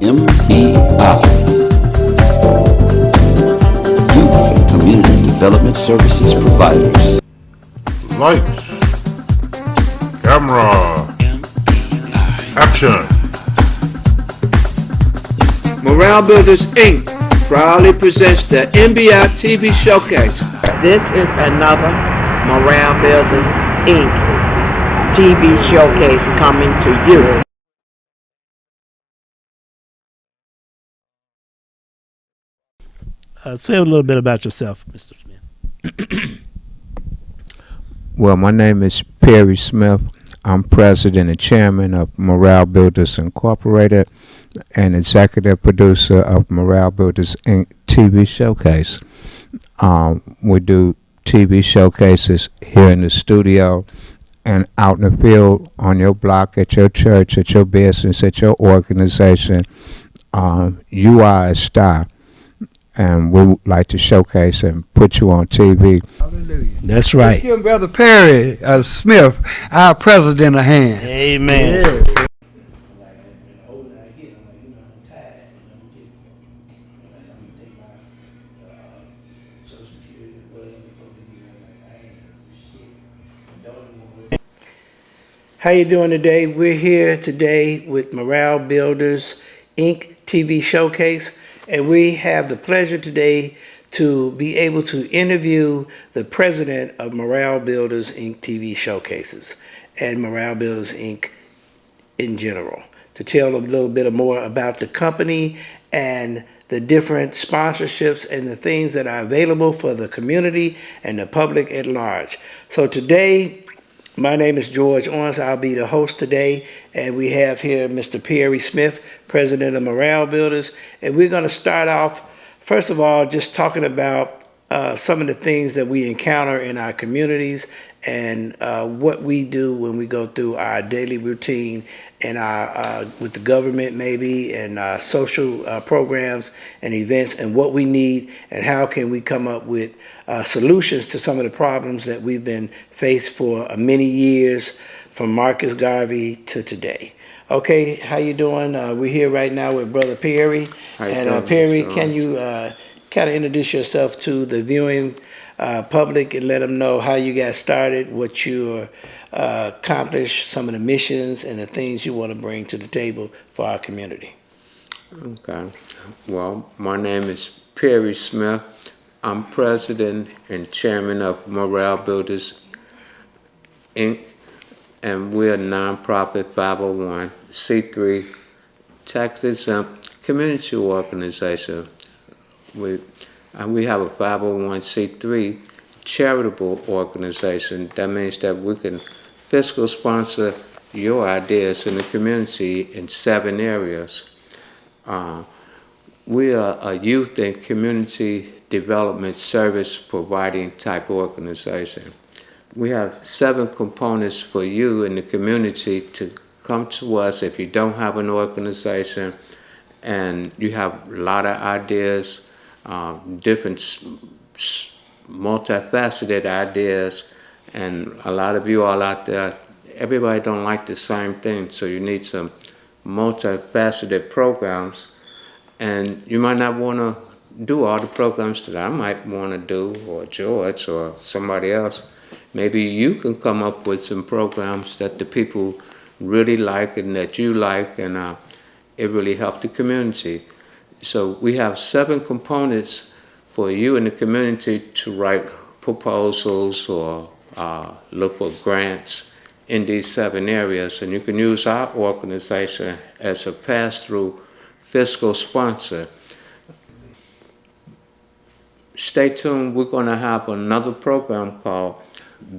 MEI, Youth and Community Development Services Providers. Lights, camera, action. Morale Builders Inc. proudly presents the MBI TV Showcase. This is another Morale Builders Inc. TV showcase coming to you. Say a little bit about yourself, Mr. Smith. Well, my name is Perry Smith. I'm president and chairman of Morale Builders Incorporated and executive producer of Morale Builders Inc. TV Showcase. We do TV showcases here in the studio and out in the field, on your block, at your church, at your business, at your organization. You are a star, and we would like to showcase and put you on TV. Hallelujah. That's Let's right. give Brother Perry Smith, our president, a hand. Amen. Yeah. How you doing today? We're here today with Morale Builders Inc. TV Showcase, and we have the pleasure today to be able to interview the president of Morale Builders Inc. TV Showcases and Morale Builders Inc. in general, to tell a little bit more about the company and the different sponsorships and the things that are available for the community and the public at large. So today, my name is George Owens. I'll be the host today, and we have here Mr. Perry Smith, president of Morale Builders, and we're going to start off, first of all, just talking about some of the things that we encounter in our communities and what we do when we go through our daily routine and our with the government maybe, and social programs and events, and what we need and how can we come up with solutions to some of the problems that we've been faced for many years, from Marcus Garvey to today. Okay, how you doing? We're here right now with Brother Perry. And Perry, can you kind of introduce yourself to the viewing public and let them know how you got started, what you accomplished, some of the missions and the things you want to bring to the table for our community? Okay. Well, my name is Perry Smith. I'm president and chairman of Morale Builders Inc., and we're a nonprofit 501c3 tax-exempt community organization. We have a 501c3 charitable organization. That means that we can fiscal sponsor your ideas in the community in 7 areas. We are a youth and community development service providing type organization. We have 7 components for you in the community to come to us if you don't have an organization and you have a lot of ideas, different multifaceted ideas, and a lot of you all out there, everybody don't like the same thing, so you need some multifaceted programs, and you might not want to do all the programs that I might want to do, or George, or somebody else. Maybe you can come up with some programs that the people really like and that you like, and it really helps the community. So we have 7 components for you in the community to write proposals or look for grants in these 7 areas, and you can use our organization as a pass-through fiscal sponsor. Stay tuned. We're going to have another program called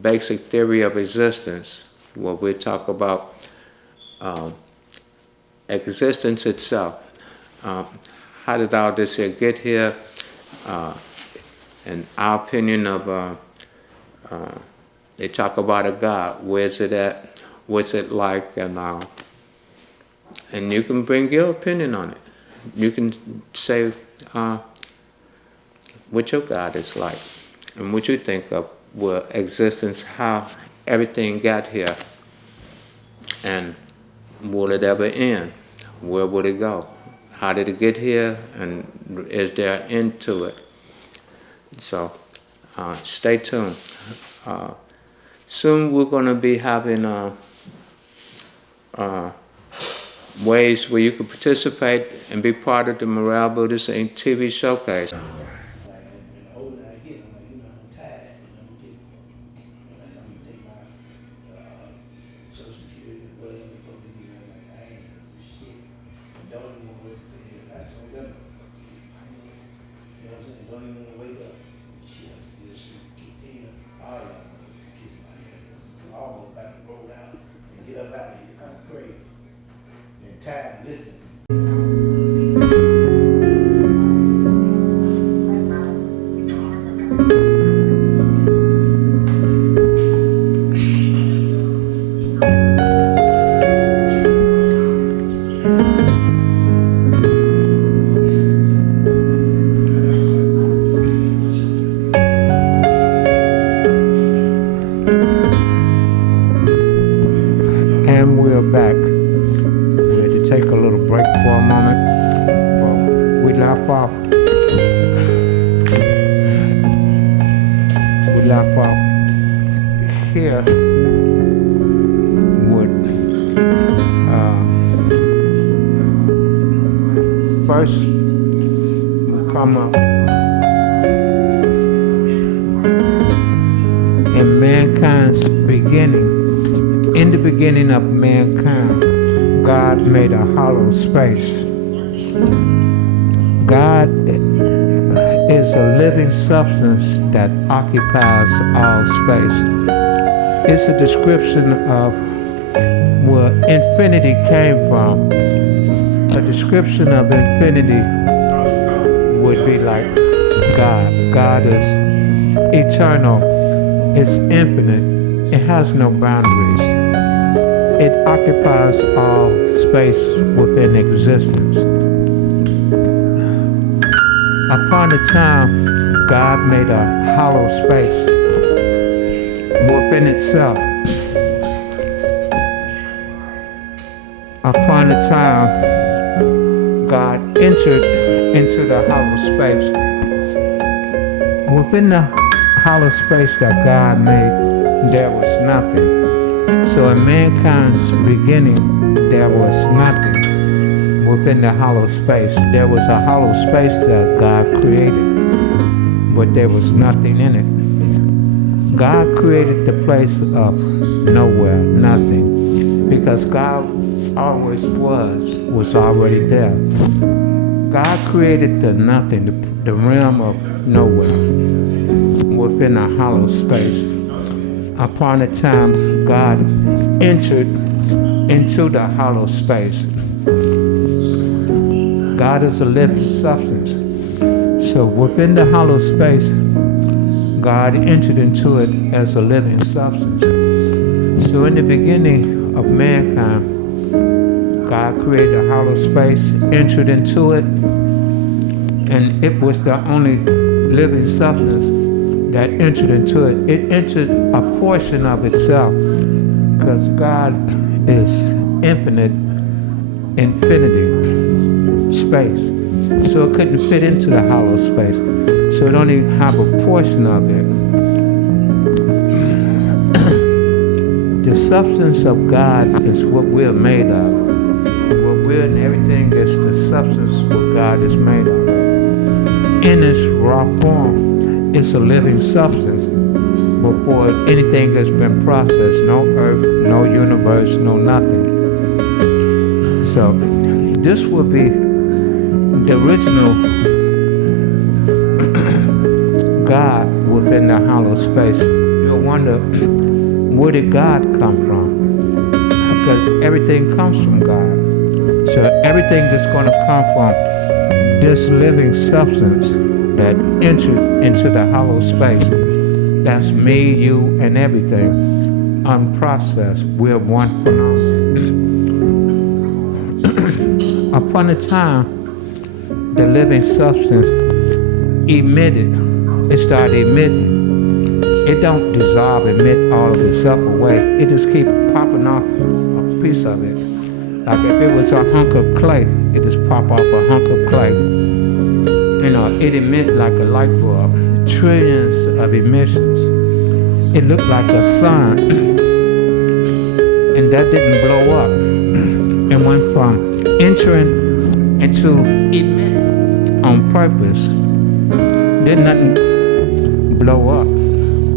Basic Theory of Existence, where we talk about existence itself. How did all this here get here? And our opinion of, they talk about a God. Where's it at? What's it like? And you can bring your opinion on it. You can say what your God is like and what you think of where existence, how everything got here, and will it ever end? Where would it go? how did it get here, and is there an end to it? So stay tuned. Soon we're going to be having ways where you can participate and be part of the Morale Builders Inc. TV showcase. Time listening. And we're back. We had to take a little break for a moment. Well, we left off. Here would first come up in mankind's beginning. In the beginning of mankind, God made a hollow space. God is a living substance that occupies all space. It's a description of where infinity came from. A description of infinity would be like God. God is eternal. It's infinite. It has no boundaries. It occupies all space within existence. Upon a time, God made a hollow space within itself. Upon a time, God entered into the hollow space. Within the hollow space that God made, there was nothing. So in mankind's beginning, there was nothing within the hollow space. There was a hollow space that God created, but there was nothing in it. God created the place of nowhere, nothing, because God always was already there. God created the nothing, the realm of nowhere, within a hollow space. Upon a time, God entered into the hollow space. God is a living substance. So within the hollow space, God entered into it as a living substance. So in the beginning of mankind, God created a hollow space, entered into it, and it was the only living substance that entered into it. It entered a portion of itself, because God is infinite, infinity, space. So it couldn't fit into the hollow space. So it only have a portion of it. The substance of God is what we're made of. What we're and everything is the substance what God is made of. In its raw form, it's a living substance before anything has been processed. No earth, no universe, no nothing. So this would be the original God within the hollow space. You'll wonder, where did God come from? Because everything comes from God. So everything that's going to come from this living substance that entered into the hollow space, that's me, you, and everything, unprocessed. We're one phenomenon. Upon a time, the living substance emitted. It started emitting. It don't dissolve, emit all of itself away. It just keep popping off a piece of it. Like if it was a hunk of clay, it just pop off a hunk of clay. You know, it emit like a light bulb, trillions of emissions. It looked like a sun, and that didn't blow up. It went from entering into emit on purpose. Did nothing blow up.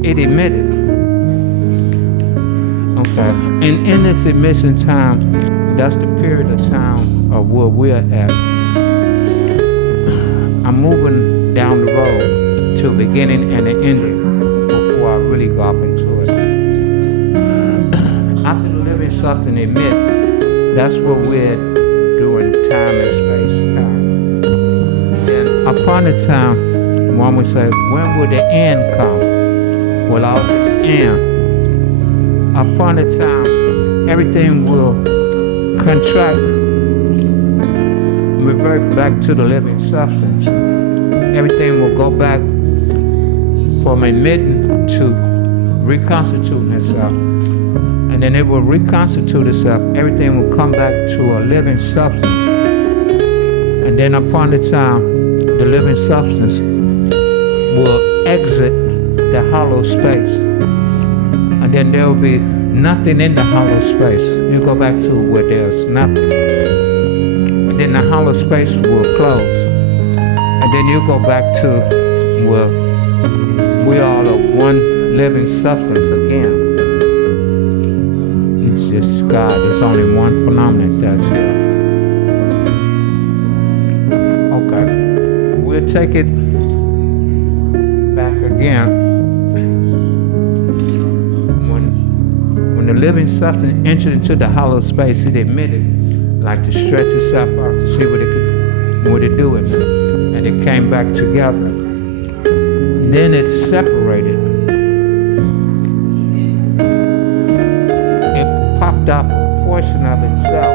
It emitted. Okay. And in this emission time, that's the period of time of where we're at. I'm moving down the road to a beginning and an ending before I really go off into it. After the living something emit, that's where we're doing time and space time. Then upon the time, one would say, when will the end come? Will all this end? Upon the time, everything will contract, revert back to the living substance. Everything will go back from emitting to reconstituting itself. And then it will reconstitute itself. Everything will come back to a living substance. And then upon the time, the living substance will exit the hollow space. And then there will be nothing in the hollow space. You go back to where there's nothing. And then the hollow space will close. And then you go back to where we all are one living substance again. It's just God. There's only one phenomenon that's here. Okay. We'll take it back again. When the living substance entered into the hollow space, it emitted, like to stretch itself out to see what it do it. And it came back together. Then it separated. It popped up a portion of itself.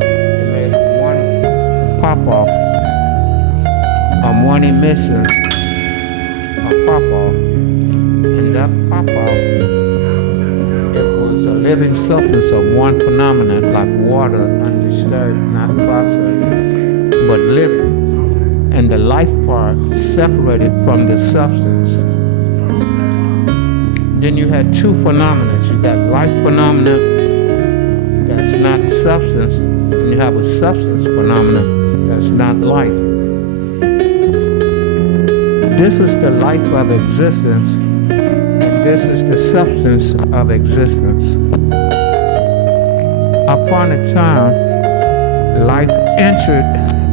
It made one pop off, one emission, a pop off. And that pop off, a living substance of one phenomenon, like water, undisturbed, not processed, but living. And the life part separated from the substance. Then you had two phenomena. You got life phenomena that's not substance, and you have a substance phenomena that's not life. This is the life of existence. This is the substance of existence. Upon a time, life entered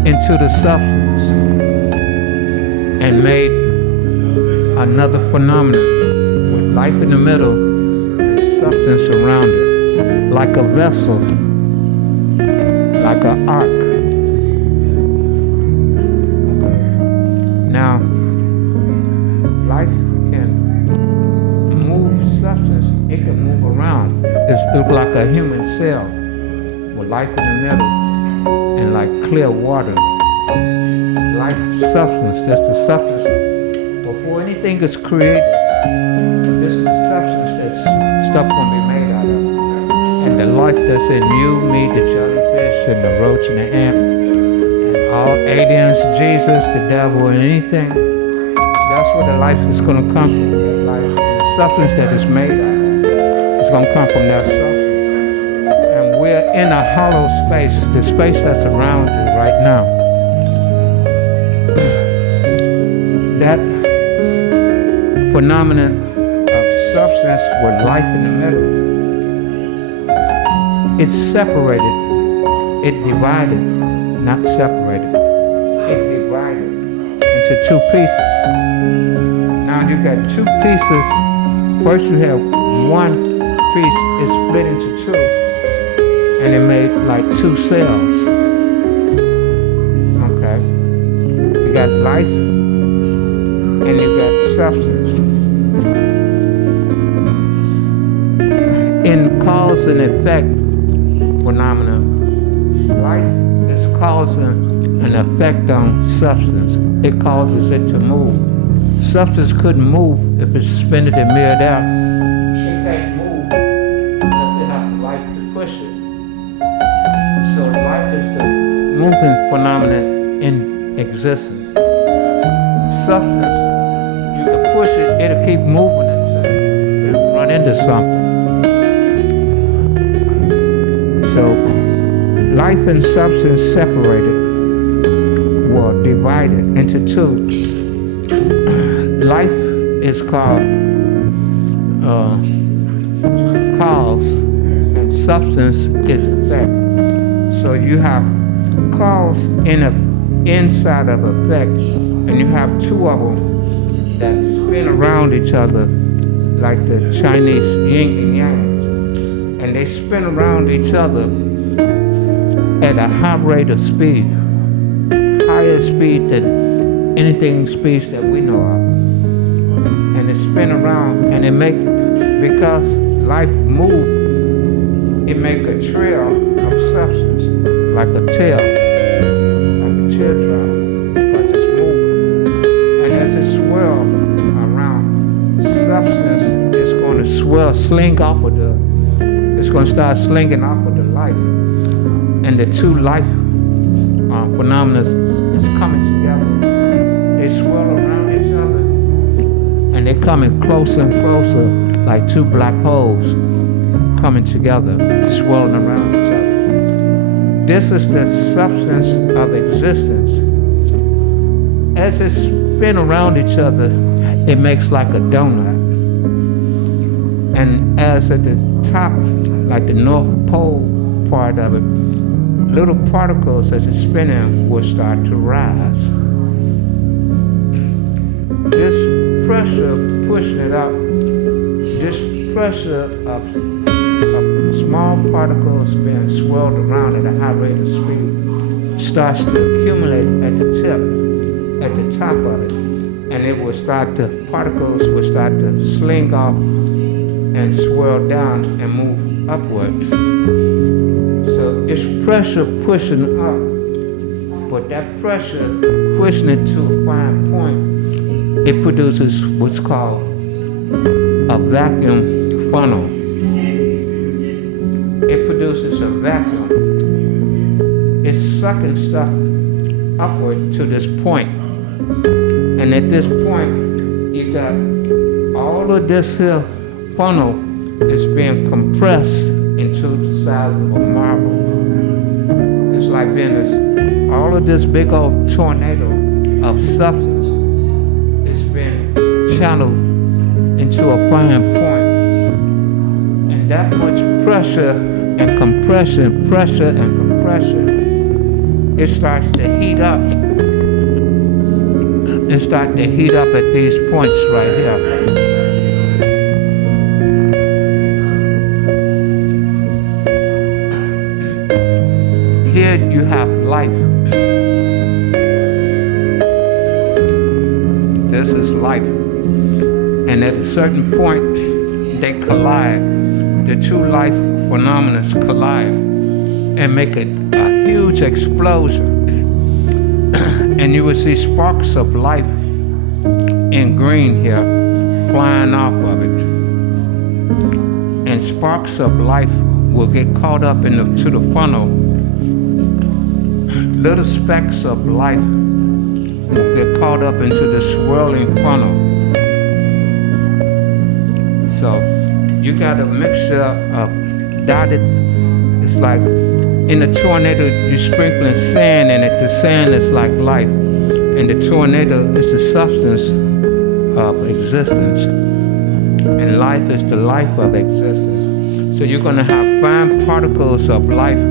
into the substance and made another phenomenon with life in the middle and substance around it, like a vessel, like an ark. Now, life it can move around. It looks like a human cell with life in the middle and like clear water. Life substance, that's the substance. Before anything is created, this is the substance that stuff can be made out of. And the life that's in you, me, the jellyfish, and the roach, and the ant, and all aliens, Jesus, the devil, and anything, that's where the life is going to come from. That life, the substance that is made out of. It's going to come from that substance. And we're in a hollow space, the space that's around you right now. That phenomenon of substance with life in the middle, it's separated, it divided, not separated, it divided into two pieces. Now you got two pieces. First you have one piece is split into two, and it made like two cells. Okay. You got life, and you got substance. In cause and effect phenomena, life is causing an effect on substance. It causes it to move. Substance couldn't move if it's suspended and mirrored out. It can't move unless it has life to push it. moving phenomenon in existence. Substance, you can push it, it'll keep moving until it run into something. So, life and substance separated, or divided into two. Life is called cause, and substance is effect. So you have cause inside of effect, and you have two of them that spin around each other like the Chinese yin and yang, and they spin around each other at a high rate of speed, higher speed than anything speeds that we know of. And they spin around, and it make, because life moves, it make a trail of substance, like a tail, like a teardrop, because it's moving. And as it swirls around, substance is going to swirl, sling off of it's going to start slinging off of the life. And the two life phenomena is coming together. They swirl around each other, and they're coming closer and closer, like two black holes coming together, swirling around each other. This is the substance of existence. As it spin around each other, it makes like a donut. And as at the top, like the North Pole part of it, little particles as it's spinning will start to rise. This pressure pushing it up, this pressure of small particles being swirled around at a high rate of speed starts to accumulate at the tip, at the top of it, and it will start to, particles will start to sling off and swirl down and move upward. So it's pressure pushing up, but that pressure pushing it to a fine point, it produces what's called a vacuum funnel. It produces a vacuum. It's sucking stuff upward to this point. And at this point, you got all of this here funnel is being compressed into the size of a marble. It's like being this, all of this big old tornado of substance is being channeled into a fine point. And that much pressure and compression, pressure and compression, it starts to heat up. It starts to heat up at these points right here. Here you have life. This is life. And at a certain point, they collide. The two life phenomena collide and make a huge explosion. And you will see sparks of life in green here flying off of it. And sparks of life will get caught up to the funnel. Little specks of life will get caught up into the swirling funnel. So you got a mixture of dotted, it's like in the tornado you're sprinkling sand in it. The sand is like life, and the tornado is the substance of existence, and life is the life of existence. So you're gonna have fine particles of life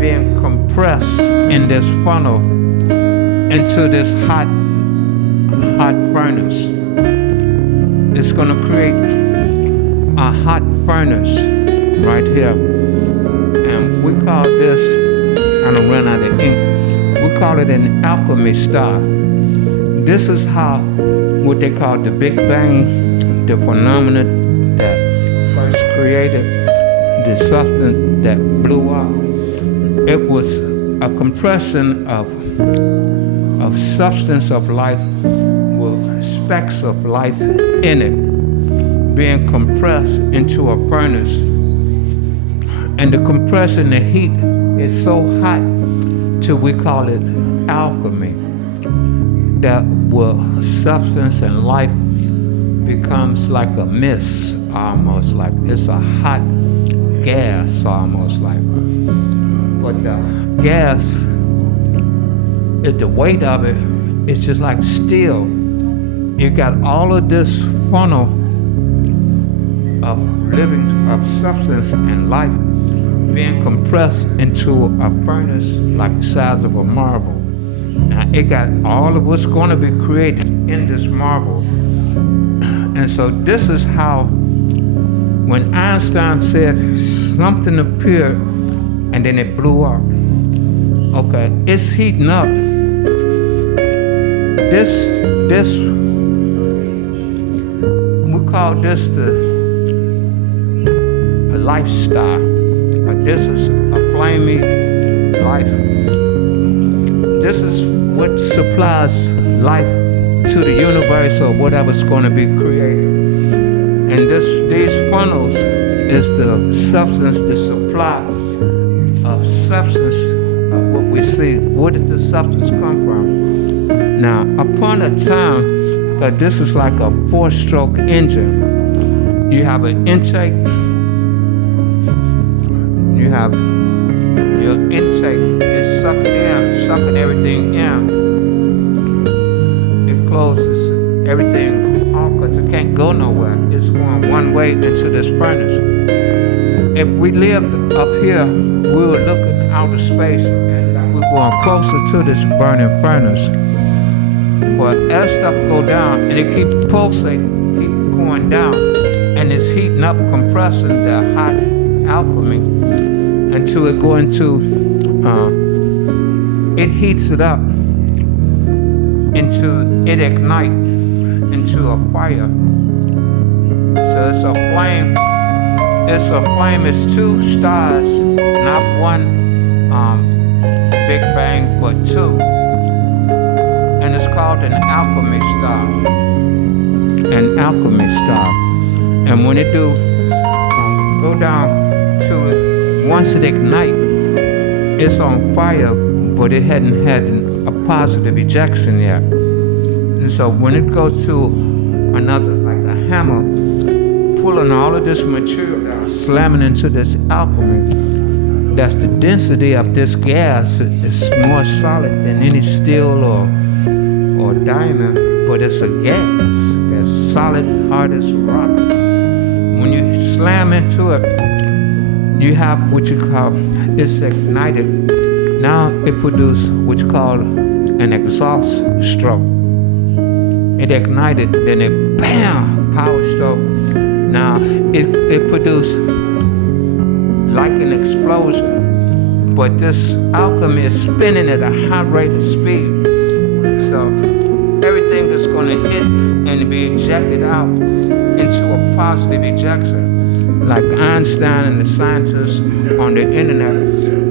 being compressed in this funnel into this hot furnace. It's going to create a hot furnace right here. And we call this, I don't run out of ink, we call it an alchemy star. This is how, what they call the Big Bang, the phenomenon that first created the substance that blew up. It was a compression of substance of life with specks of life in it, being compressed into a furnace. And the compression, the heat it's so hot till we call it alchemy, that where substance and life becomes like a mist, almost like it's a hot gas, almost like. But the gas, the weight of it, it's just like steel. You got all of this funnel of living, of substance and life being compressed into a furnace like the size of a marble. Now it got all of what's going to be created in this marble. And so this is how, when Einstein said something appeared and then it blew up, okay, it's heating up. This, we call this the lifestyle. This is a flaming life. This is what supplies life to the universe or whatever's going to be created. And these funnels is the substance, the supply of substance of what we see. Where did the substance come from? Now, upon a time, that this is like a 4-stroke engine. You have an intake. You have your intake is sucking everything in. It closes everything off because it can't go nowhere. It's going one way into this furnace. If we lived up here, we were looking out of space and we're going closer to this burning furnace. But as stuff go down and it keeps pulsating, keep going down, and it's heating up, compressing the hot alchemy until it go into, it heats it up into, it ignite into a fire. So it's a flame, it's 2 stars, not one Big Bang, but 2. And it's called an alchemy star. An alchemy star. And when it do go down to it, once it ignite, it's on fire, but it hadn't had a positive ejection yet. And so when it goes to another, like a hammer, pulling all of this material down, slamming into this alchemy, that's the density of this gas. It's more solid than any steel or diamond, but it's a gas that's solid, hard as rock. When you slam into it, you have what you call, it's ignited. Now it produces what you call an exhaust stroke. It ignited, then it bam, power stroke. Now it produced like an explosion, but this alchemy is spinning at a high rate of speed. So everything is going to hit and be ejected out into a positive ejection. Like Einstein and the scientists on the internet,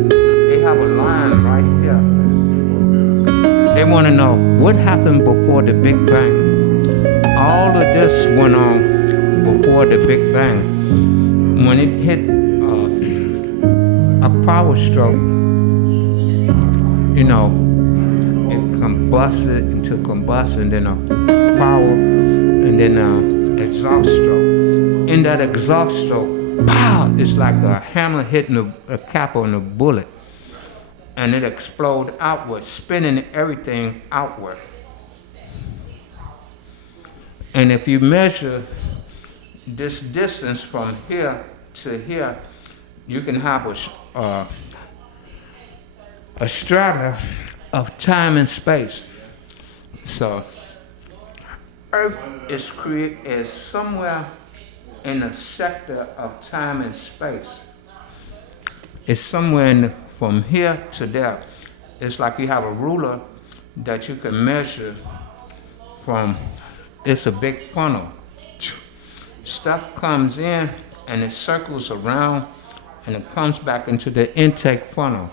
they have a line right here. They want to know what happened before the Big Bang. All of this went on before the Big Bang. When it hit a power stroke, you know, it combusted into combustion, then a power, and then exhaust stroke. In that exhaust stroke, pow! It's like a hammer hitting a cap on a bullet, and it explodes outward, spinning everything outward. And if you measure this distance from here to here, you can have a strata of time and space. So, Earth is somewhere in a sector of time and space. It's somewhere from here to there. It's like you have a ruler that you can measure from. It's a big funnel. Stuff comes in and it circles around and it comes back into the intake funnel.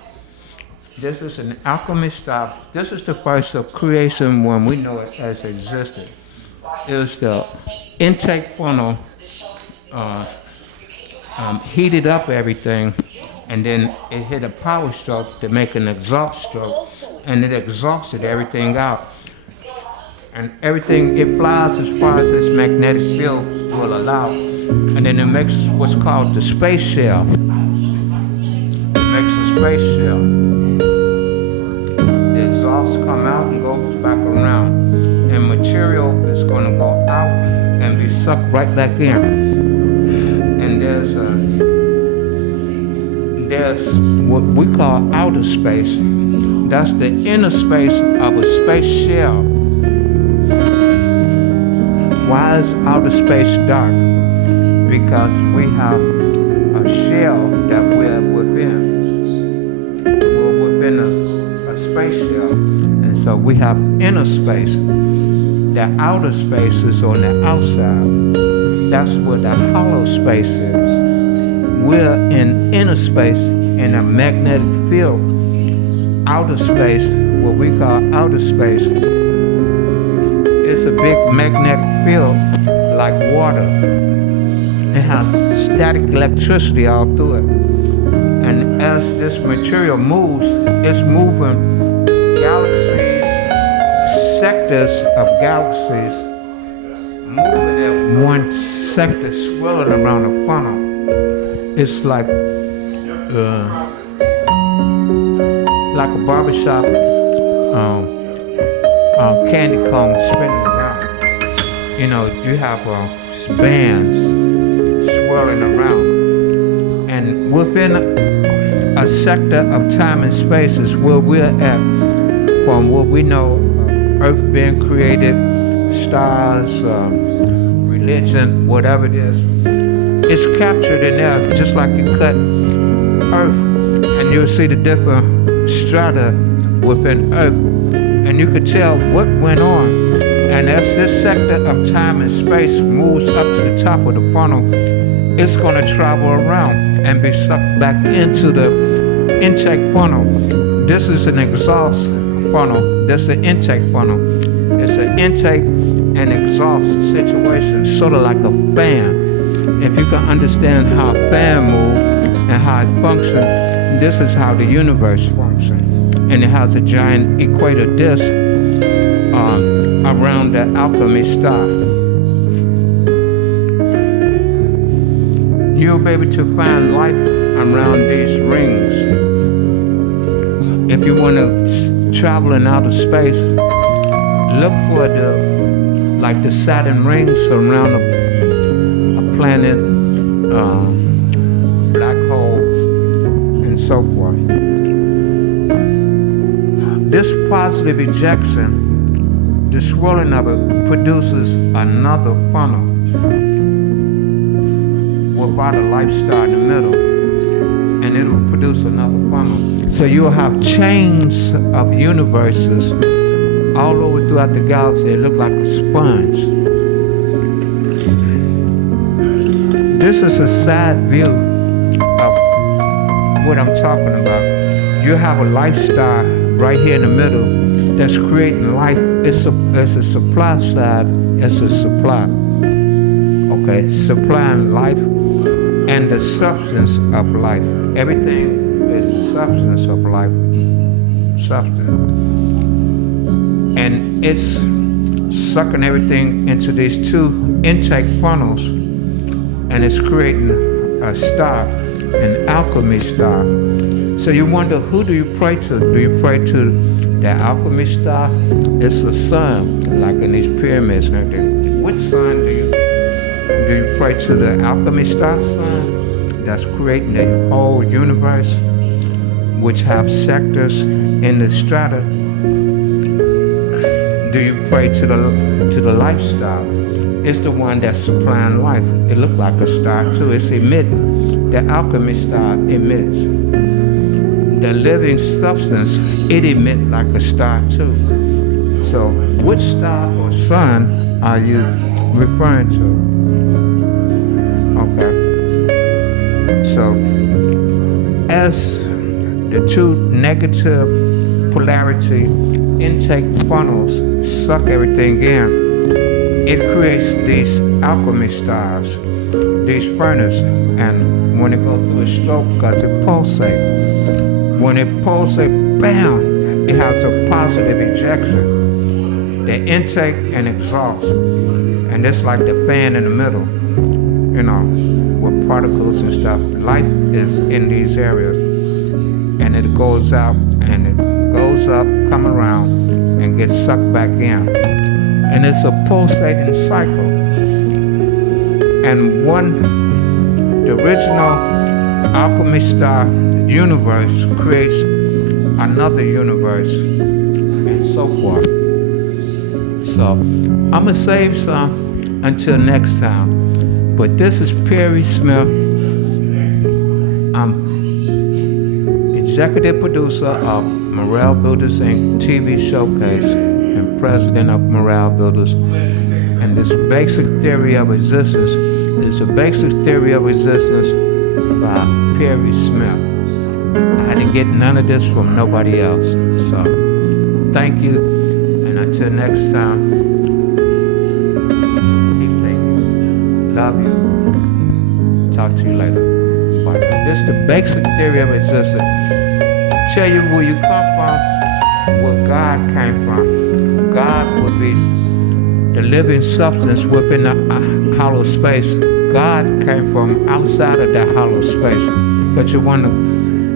This is an alchemy style. This is the first of creation when we know it as existed. It was the intake funnel, heated up everything, and then it hit a power stroke to make an exhaust stroke, and it exhausted everything out. And everything, it flies as far as this magnetic field will allow. And then it makes what's called the space shell. It makes a space shell. The exhaust come out and goes back around. And material is gonna go out and be sucked right back in. And there's what we call outer space. That's the inner space of a space shell. Why is outer space dark? Because we have a shell that we're within. We're within a space shell. And so we have inner space. The outer space is on the outside. That's where the hollow space is. We're in inner space in a magnetic field. Outer space, what we call outer space, is a big magnetic field like water. It has static electricity all through it. And as this material moves, it's moving galaxies, sectors of galaxies, moving in one sector, swirling around a funnel. It's like a barbershop candy cone spinning around. You know, you have bands swirling around. And within a sector of time and space is where we're at, from what we know, Earth being created, stars, religion, whatever it is. It's captured in there, just like you cut Earth, and you'll see the different strata within Earth, and you could tell what went on. And as this sector of time and space moves up to the top of the funnel, it's going to travel around and be sucked back into the intake funnel. This is an exhaust funnel. This is an intake funnel. It's an intake and exhaust situation, sort of like a fan. If you can understand how a fan moves and how it functions, this is how the universe functions. And it has a giant equator disk around the alchemy star. You'll be able to find life around these rings. If you want to travel in outer space, look for the Saturn rings around a planet, black hole, and so forth. This positive ejection, the swirling of it, produces another funnel without a life star in the middle, and it'll produce another funnel. So you'll have chains of universes all over throughout the galaxy. It look like a sponge. This is a side view of what I'm talking about. You have a life star right here in the middle that's creating life. It's a supply side. It's a supply. Okay, supplying life and the substance of life. Everything is the substance of life. Substance. And it's sucking everything into these two intake funnels, and it's creating a star, an alchemy star. So you wonder, who do you pray to? Do you pray to the alchemy star? It's a sun, like in these pyramids and everything. Which sun do you pray to? The alchemy star sun that's creating the whole universe, which have sectors in the strata? Do you pray to the life star? It's the one that's supplying life. It looks like a star too. It's emitting. The alchemy star emits. The living substance, it emits like a star too. So which star or sun are you referring to? Okay. So as the two negative polarity intake funnels suck everything in, it creates these alchemy stars, these furnaces. And when it goes through a stroke because it pulsates. When it pulsates, bam, it has a positive ejection. The intake and exhaust. And it's like the fan in the middle, you know, with particles and stuff. Light is in these areas. And it goes out and it goes up, come around, and gets sucked back in. And it's a pulsating cycle. And the original alchemy star universe creates another universe, and so forth. So I'm gonna save some until next time. But this is Perry Smith. I'm executive producer of Morale Builders Inc. TV Showcase and president of Morale Builders. And this basic theory of existence is a basic theory of existence by Perry Smith. I didn't get none of this from nobody else. So thank you, and until next time, keep thinking. Love you. Talk to you later. But this is the basic theory of existence. Tell you where you come from, where God came from. God would be the living substance within the hollow space. God came from outside of that hollow space. But you wonder,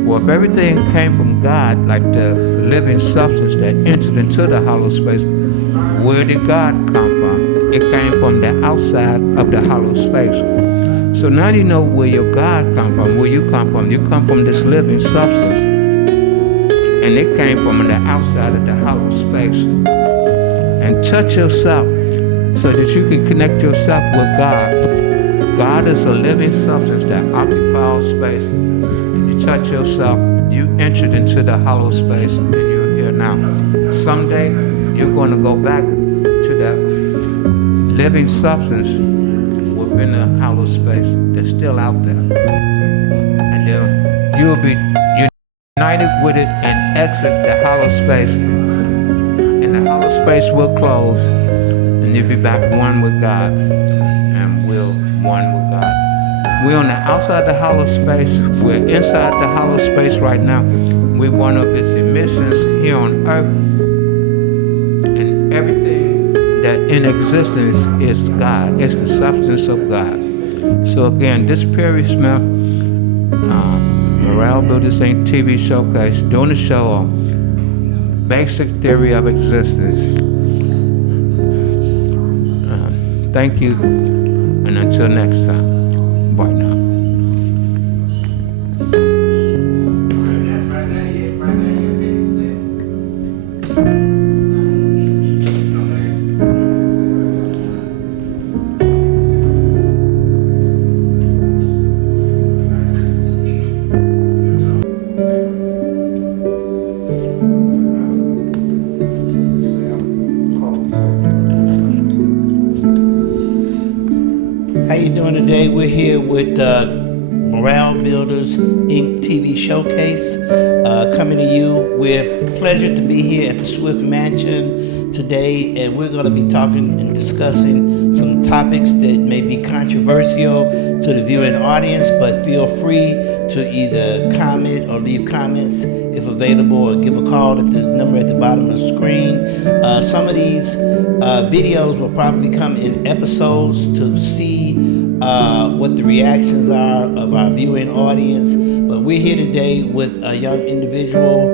well, if everything came from God, like the living substance that entered into the hollow space, where did God come from? It came from the outside of the hollow space. So now you know where your God come from, where you come from. You come from this living substance. And it came from the outside of the hollow space. And touch yourself so that you can connect yourself with God. God is a living substance that occupies space. And you touch yourself, you entered into the hollow space, and you're here now. Someday, you're going to go back to that living substance within the hollow space that's still out there. And then you'll be united with it and exit the hollow space. And the hollow space will close, and you'll be back one with God, and we'll one with God. We're on the outside the hollow space. We're inside the hollow space right now. We're one of its emissions here on Earth. And everything that in existence is God. It's the substance of God. So again, this Perry Smith, Morale Builders Inc. TV Showcase, doing the show on basic theory of existence. Thank you, and until next time, bye now. How you doing today? We're here with Morale Builders Inc. TV Showcase coming to you. We're pleasure to be here at the Swift Mansion today, and we're going to be talking and discussing some topics that may be controversial to the viewing audience, but feel free to either comment or leave comments if available, or give a call at the number at the bottom of the screen. Some of these videos will probably come in episodes to see what the reactions are of our viewing audience. But we're here today with a young individual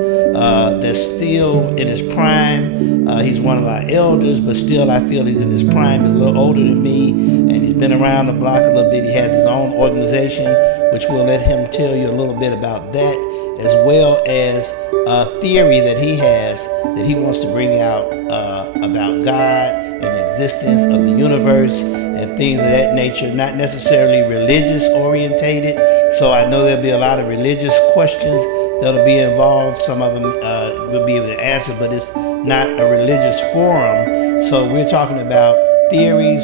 that's still in his prime. He's one of our elders, but still I feel he's in his prime. He's a little older than me, and he's been around the block a little bit. He has his own organization, which we'll let him tell you a little bit about that, as well as a theory that he has that he wants to bring out about God and the existence of the universe and things of that nature, not necessarily religious orientated. So I know there'll be a lot of religious questions that'll be involved. Some of them will be able to answer, but it's not a religious forum. So we're talking about theories.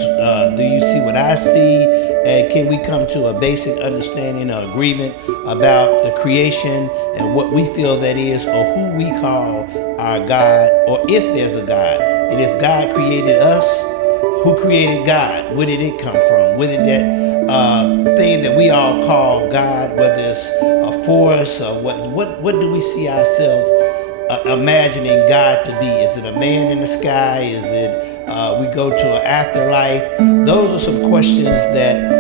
Do you see what I see? And can we come to a basic understanding or agreement about the creation and what we feel that is, or who we call our God, or if there's a God? And if God created us, who created God? Where did it come from? Where did that thing that we all call God, whether it's a force or what do we see ourselves imagining God to be? Is it a man in the sky? Is it we go to an afterlife? Those are some questions that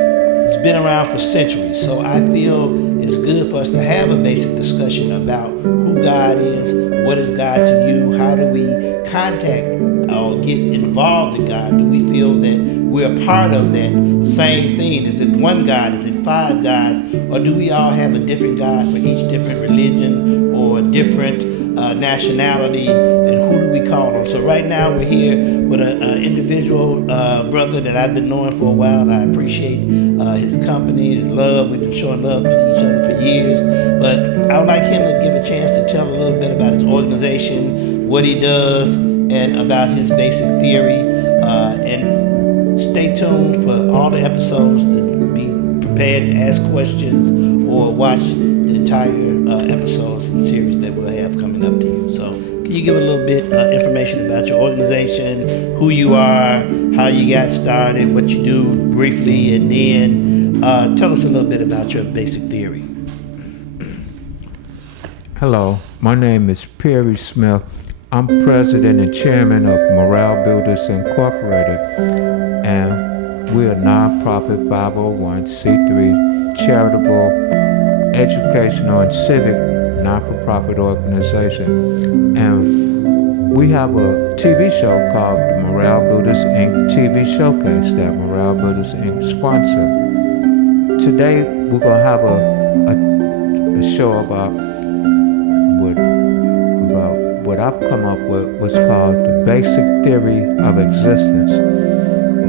has been around for centuries. So I feel it's good for us to have a basic discussion about who God is, what is God to you, how do we contact or get involved in God? Do we feel that we're a part of that same thing? Is it one God? Is it five gods? Or do we all have a different God for each different religion or different nationality? And who do we call them? So right now we're here with an individual brother that I've been knowing for a while. I appreciate his company, his love. We've been showing love to each other for years. But I would like him to give a chance to tell a little bit about his organization, what he does, and about his basic theory. And stay tuned for all the episodes to be prepared to ask questions or watch the entire episodes and series that we'll have coming up to you. So can you give a little bit information about your organization, who you are, how you got started, what you do briefly, and then tell us a little bit about your basic theory. Hello, my name is Perry Smith. I'm president and chairman of Morale Builders Incorporated, and we're a nonprofit 501c3 charitable, educational, and civic not-for-profit organization. And we have a TV show called the Morale Builders Inc. TV Showcase that Morale Builders Inc. sponsor. Today we're gonna have a show about what I've come up with, what's called the basic theory of existence.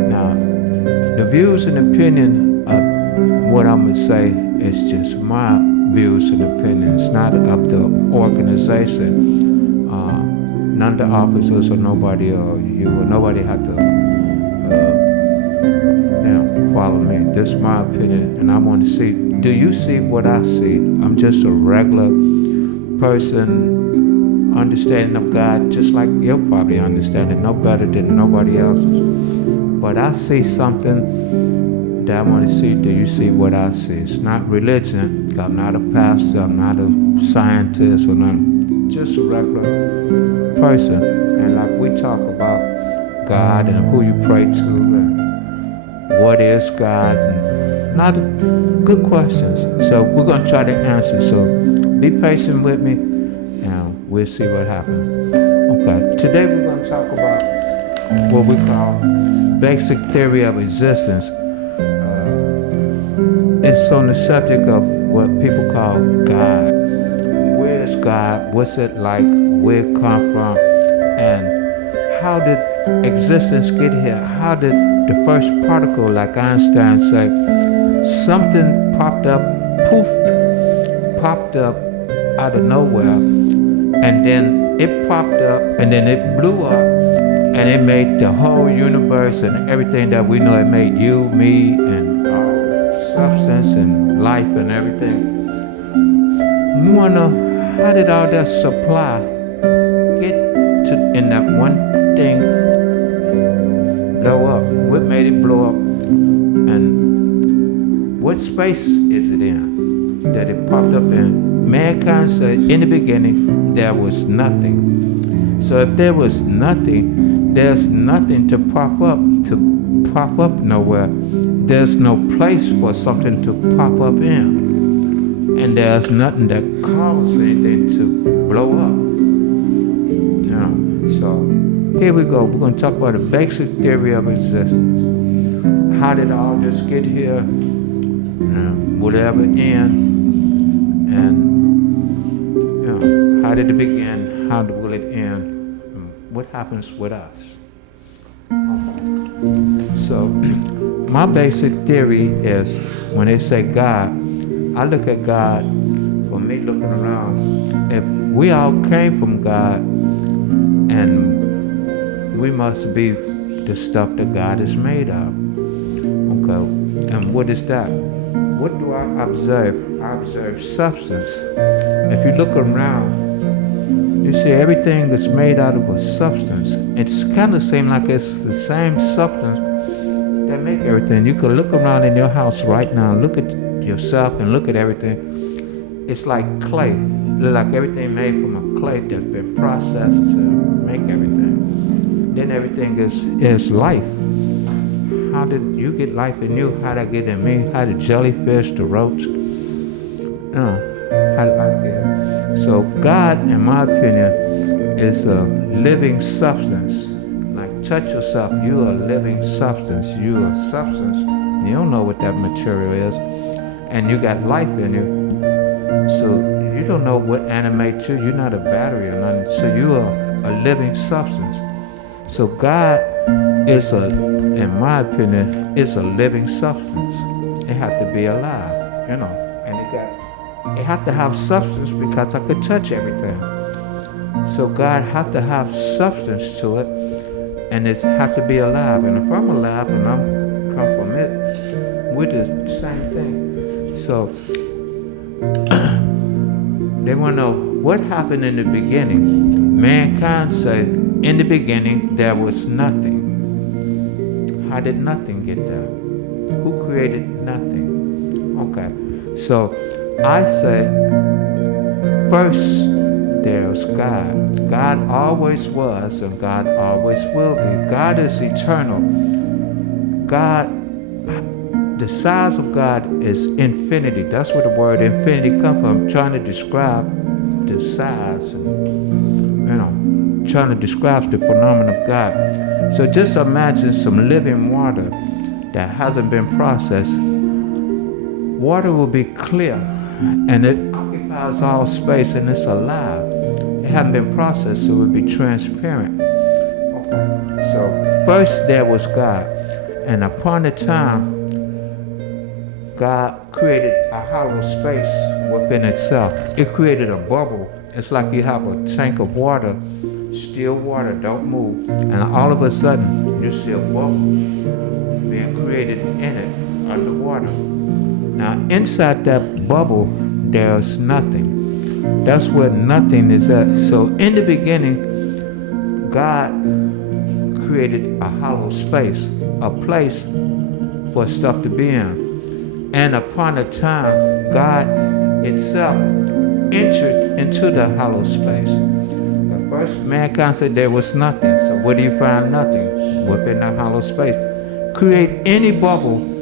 Now, the views and opinion of what I'm gonna say is just my views and opinions. It's not of the organization. None of the officers or nobody or you or nobody have to follow me. This is my opinion, and I want to see, do you see what I see? I'm just a regular person, understanding of God, just like you'll probably understand it, no better than nobody else's. But I see something that I want to see. Do you see what I see? It's not religion. I'm not a pastor. I'm not a scientist or nothing. Just a regular person. And like we talk about God and who you pray to and what is God. And not good questions. So we're going to try to answer. So be patient with me. We'll see what happens. Okay, today we're going to talk about what we call basic theory of existence. It's on the subject of what people call God. Where is God? What's it like? Where it come from? And how did existence get here? How did the first particle, like Einstein said, something popped up out of nowhere, and then it popped up, and then it blew up, and it made the whole universe and everything that we know. It made you, me, and substance and life and everything. We wonder, how did all that supply get to in that one thing blow up? What made it blow up? And what space is it in that it popped up in? Mankind said in the beginning there was nothing. So if there was nothing, there's nothing to prop up nowhere. There's no place for something to pop up in. And there's nothing that causes anything to blow up. So here we go. We're going to talk about the basic theory of existence. How did all this get here? Will it ever end? And how did it begin? How will it end? What happens with us? So my basic theory is, when they say God, I look at God, for me looking around, if we all came from God, and we must be the stuff that God is made of. Okay, and what is that? What do I observe? I observe substance. If you look around, you see everything is made out of a substance. It's kind of seems like it's the same substance that make everything. You can look around in your house right now, look at yourself and look at everything. It's like clay. Look like everything made from a clay that's been processed to make everything. Then everything is life. How did you get life in you? How did I get in me? How did jellyfish, the roach? How did life get in? So God, in my opinion, is a living substance. Like touch yourself, you're a living substance. You're a substance. You don't know what that material is. And you got life in you. So you don't know what animates you. You're not a battery or nothing. So you are a living substance. So God is in my opinion, is a living substance. It has to be alive, and it has to have substance because I could touch everything. So God has to have substance to it, and it has to be alive. And if I'm alive and I'm come from it, we're the same thing. So they want to know what happened in the beginning. Mankind said, in the beginning there was nothing. How did nothing get there? Who created nothing? Okay, so I say, first there's God. God always was and God always will be. God is eternal. God, the size of God is infinity. That's where the word infinity comes from. I'm trying to describe the size and, trying to describe the phenomenon of God. So just imagine some living water that hasn't been processed. Water will be clear and it occupies all space and it's alive. It hasn't been processed, so it will be transparent. Okay. So first there was God, and upon a time, God created a hollow space within itself. It created a bubble. It's like you have a tank of water, still water, don't move, and all of a sudden you see a bubble being created in it underwater. Now inside that bubble there's nothing. That's where nothing is at. So in the beginning, God created a hollow space, a place for stuff to be in. And upon a time, God itself entered into the hollow space. At first, mankind said there was nothing. So where do you find nothing? Within the hollow space. Create any bubble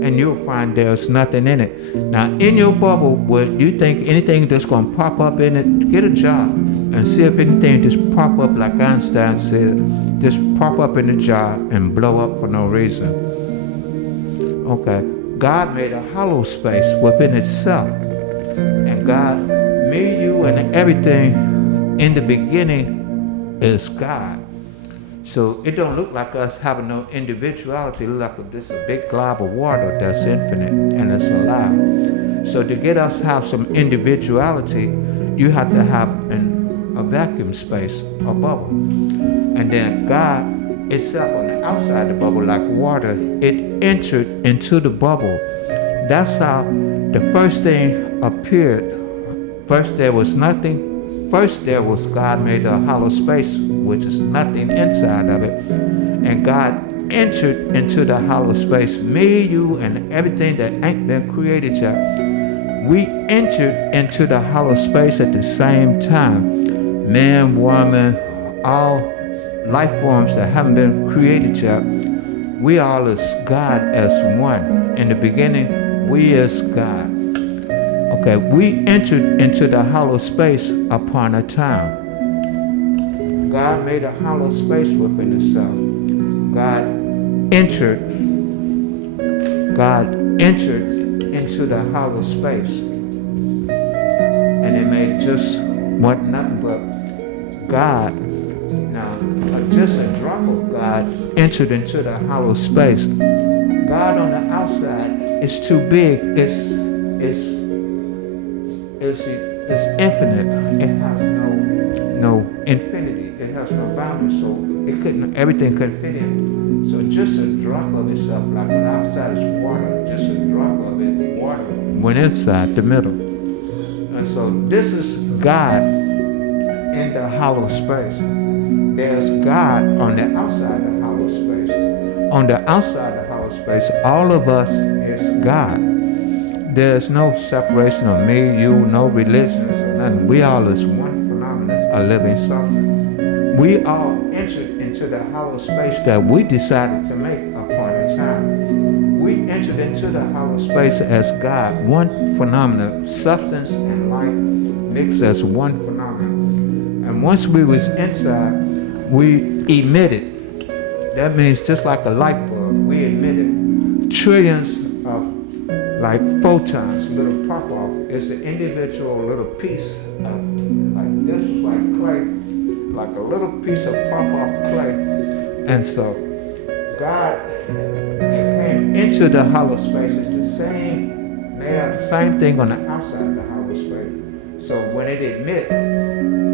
and you'll find there's nothing in it. Now, in your bubble, would you think anything that's going to pop up in it? Get a jar and see if anything just pop up, like Einstein said, just pop up in the jar and blow up for no reason. Okay, God made a hollow space within itself. And God, me, you, and everything in the beginning is God. So it don't look like us having no individuality. It look like this a big glob of water that's infinite and it's alive. So to get us to have some individuality, you have to have a vacuum space, a bubble. And then God itself on the outside the bubble, like water, it entered into the bubble. That's how the first thing appeared. First there was nothing. First there was God made a hollow space, which is nothing inside of it. And God entered into the hollow space. Me, you, and everything that ain't been created yet. We entered into the hollow space at the same time. Man, woman, all life forms that haven't been created yet. We all is God as one. In the beginning, we is God. Okay, we entered into the hollow space upon a time. God made a hollow space within itself. God entered into the hollow space. And it made just nothing but God. Now, just a drop of God entered into the hollow space. God on the outside is too big. It's infinite. It has no infinity. It has no boundaries. So everything couldn't fit in. So just a drop of itself, like on the outside is water, just a drop of it, water, went inside the middle. And so this is God in the hollow space. There's God on the outside of the hollow space. On the outside of the hollow space, space, all of us is God. There's no separation of me, you, no religions, or nothing. We all is one phenomenon, a living substance. We all entered into the hollow space that we decided to make upon a time. We entered into the hollow space as God, one phenomenon, substance and light mixed as one phenomenon. And once we was inside, we emitted. That means just like a light bulb, we emitted trillions of like photons, little pop-off. It's an individual little piece of like this, like clay, like a little piece of pop-off clay. And so God came into the hollow space. It's the same, made the same thing on the outside of the hollow space. So when it emits,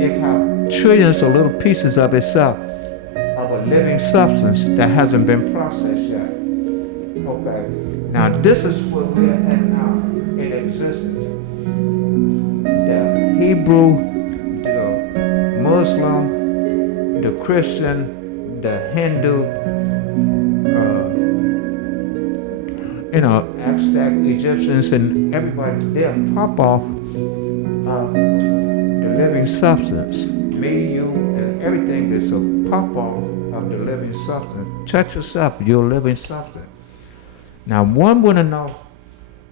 it has trillions of little pieces of itself, of a living substance that hasn't been processed yet. Okay. Now this is where we're at now in existence. The Hebrew, the Muslim, the Christian, the Hindu, Aztec, Egyptians, and everybody, they're pop off the living substance. Me, you, and everything is a pop off of the living substance. Touch yourself, you're a living substance. Now, one want to know,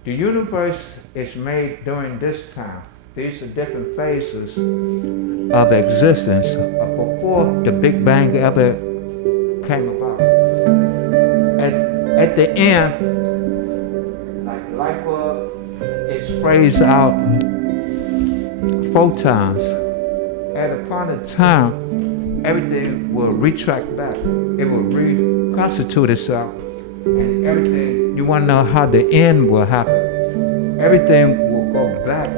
the universe is made during this time. These are different phases of existence before the Big Bang ever came about. At the end, like the light bulb, it sprays out photons. At a point in time, everything will retract back. It will reconstitute itself. And everything, you want to know how the end will happen. Everything will go back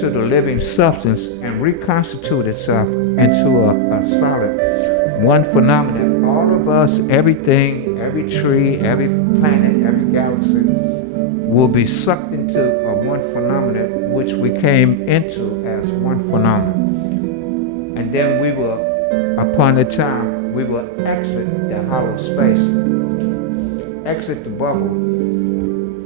to the living substance and reconstitute itself into a solid one phenomenon. All of us, everything, every tree, every planet, every galaxy will be sucked into a one phenomenon which we came into as one phenomenon. And then we will, upon a time, we will exit the hollow space, exit the bubble,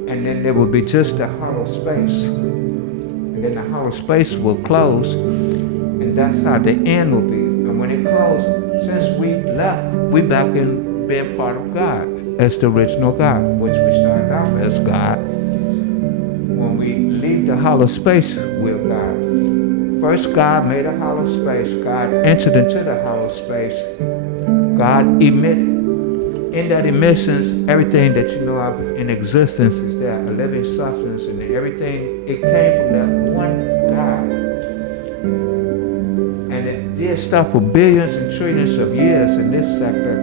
and then there will be just a hollow space. And then the hollow space will close, and that's how the end will be. And when it closes, since we left, we back in being part of God, as the original God, which we started out as God. When we leave the hollow space, we're God. First, God made a hollow space. God entered into the hollow space. God emitted. In that emissions, everything that you know of in existence is there, a living substance, and everything, it came from that one God. And it did stuff for billions and trillions of years in this sector.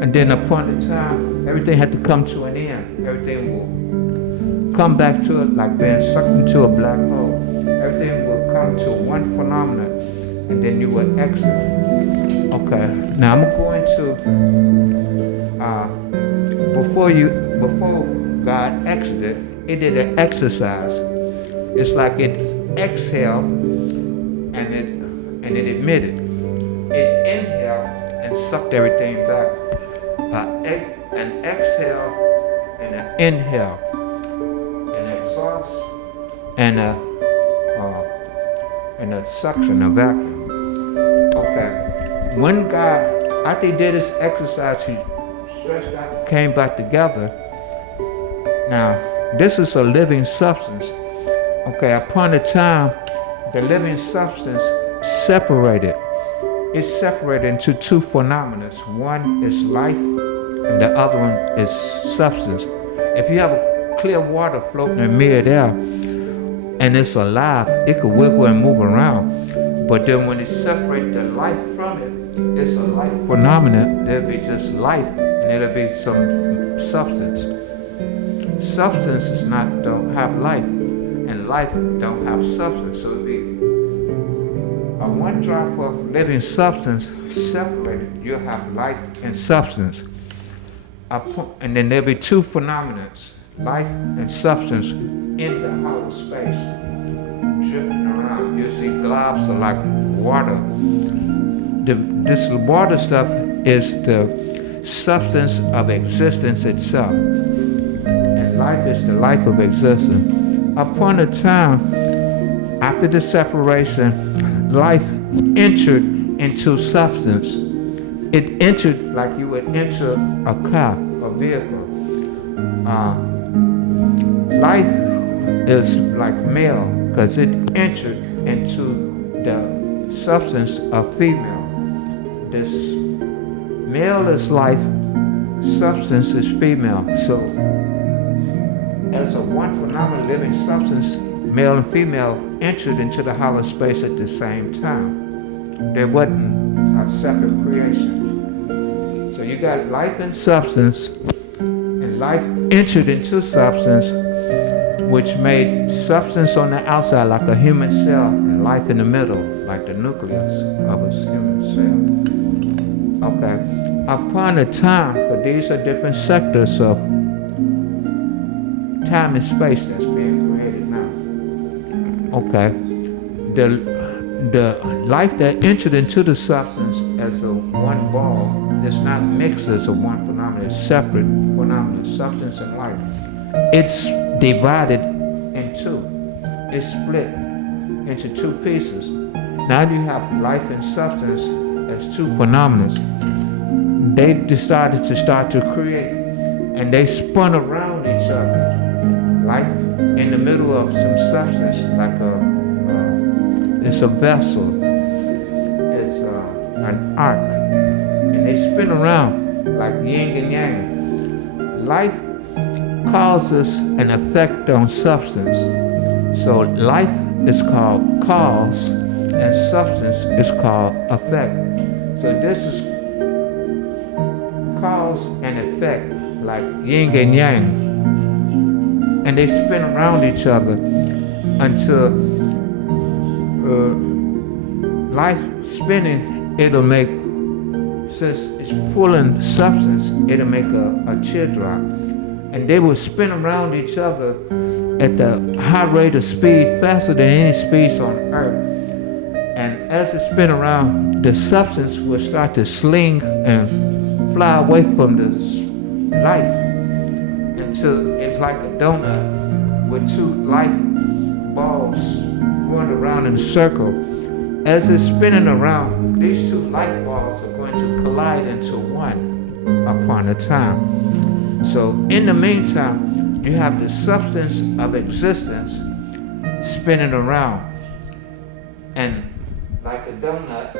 And then upon the time, everything had to come to an end. Everything will come back to it like being sucked into a black hole. Everything will come to one phenomenon, and then you will exit. Okay, now I'm going to before God exited, it did an exercise. It's like it exhaled and it emitted. It inhaled and sucked everything back. An exhale and an inhale, an exhaust and a suction, a vacuum. Okay. When God, after he did his exercise, he stretched out, came back together. Now, this is a living substance. Okay, upon a time, the living substance separated. It's separated into two phenomena. One is life, and the other one is substance. If you have a clear water floating in midair, and it's alive, it could wiggle and move around. But then when it separates the life from it, it's a life phenomenon. There'll be just life, and it'll be some substance. Substance don't have life, and life don't have substance. So it'll be a one drop of living substance separated. You'll have life and substance. And then there'll be two phenomena, life and substance, in the hollow space, dripping around. You see globs are like water. This water stuff is the substance of existence itself. life is the life of existence. Upon a time, after the separation, life entered into substance. It entered like you would enter a car, a vehicle. Life is like male because it entered into the substance of female. This male is life, substance is female. So as a one phenomenal living substance, male and female entered into the hollow space at the same time. There wasn't a separate creation. So you got life and substance, and life entered into substance, which made substance on the outside like a human cell, and life in the middle like the nucleus of a human cell. Okay. Upon a time, but these are different sectors of time and space that's being created now. Okay. The life that entered into the substance as a one ball does not mix as a one phenomenon, it's separate phenomenon, substance and life. It's divided in two. It's split into two pieces. Now you have life and substance as two phenomena. They decided to start to create, and they spun around each other. Life in the middle of some substance, like it's a vessel, it's an arc, and they spin around like yin and yang. Life causes an effect on substance. So life is called cause, and substance is called effect. So this is cause and effect, like yin and yang. And they spin around each other until life spinning, it'll make, since it's pulling substance, it'll make a teardrop. And they will spin around each other at the high rate of speed, faster than any speed on earth. And as it spin around, the substance will start to sling and fly away from the life until it's like a donut with two light balls going around in a circle. As it's spinning around, these two light balls are going to collide into one upon a time. So in the meantime, you have the substance of existence spinning around, and like a donut,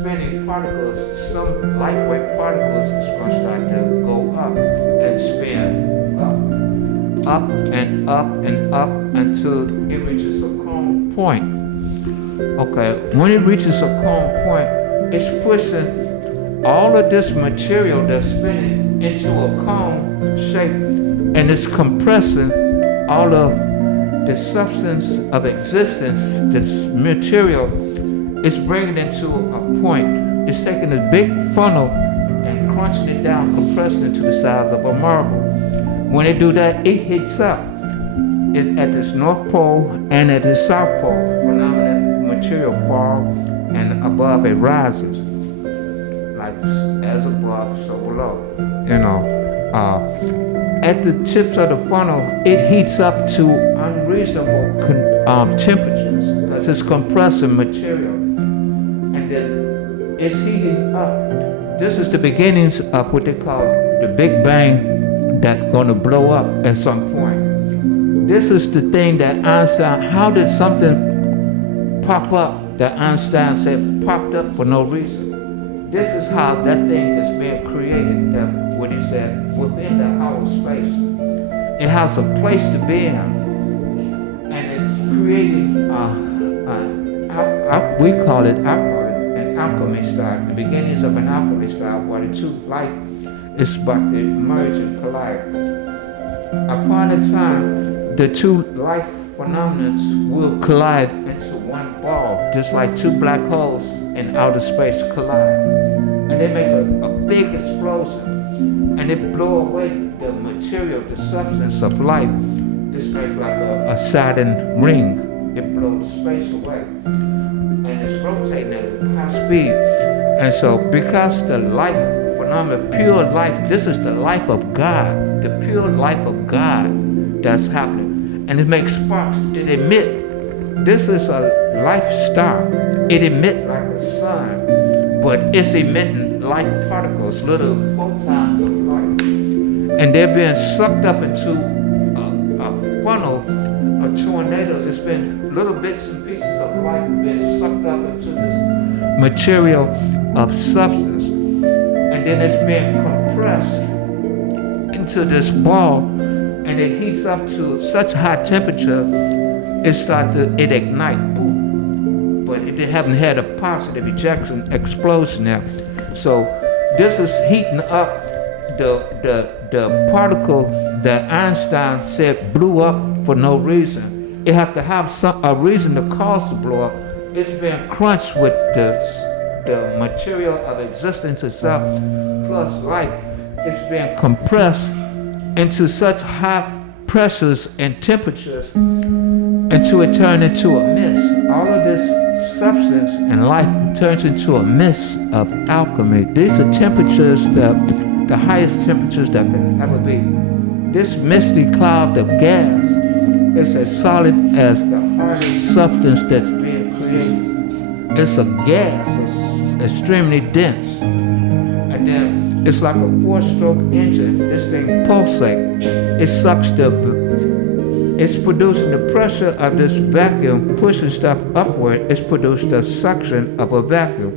spinning particles, some lightweight particles is going to start to go up and spin up and up and up until it reaches a cone point. Okay, when it reaches a cone point, it's pushing all of this material that's spinning into a cone shape, and it's compressing all of the substance of existence, this material. It's bringing it to a point. It's taking a big funnel and crunching it down, compressing it to the size of a marble. When it do that, it hits up at its North Pole and at its South Pole. Phenomenal material fall, and above it rises. Like as above, so below. You know, at the tips of the funnel, it heats up to unreasonable temperatures because it's compressing material. And then it's heating up. This is the beginnings of what they call the Big Bang that's going to blow up at some point. This is the thing that Einstein, how did something pop up that Einstein said popped up for no reason? This is how that thing is being created, that what he said, within the hollow space. It has a place to be in, and it's creating, we call it an alchemy style, the beginnings of an alchemy style, where the two light is about to merge and collide. Upon a time, the two light phenomena will collide into one ball, just like two black holes in outer space collide. And they make a big explosion, and it blow away the material, the substance of light. It's like a Saturn ring. It blows space away, and it's rotating at high speed. And so, because the light phenomenon, pure life, this is the life of God, the pure life of God that's happening. And it makes sparks. It emit. This is a life star. It emits like a sun, but it's emitting light particles, little photons of light. And they're being sucked up into a funnel, a tornado. It's been little bits and pieces of light being sucked up into this material of substance. And then it's being compressed into this ball, and it heats up to such high temperature, it ignite, boom. But it haven't had a positive ejection explosion there. So this is heating up the particle that Einstein said blew up for no reason. It had to have a reason to cause the blow up. It's been crunched with the material of existence itself plus light. It's been compressed into such high pressures and temperatures until it turned into a mist. All of this substance and life turns into a mist of alchemy. These are temperatures the highest temperatures that can ever be. This misty cloud of gas is as solid as the hardest substance that's being created. It's a gas, it's extremely dense. And then it's like a 4-stroke engine. This thing pulsates. It sucks it's producing the pressure of this vacuum, pushing stuff upward. It's produced a suction of a vacuum.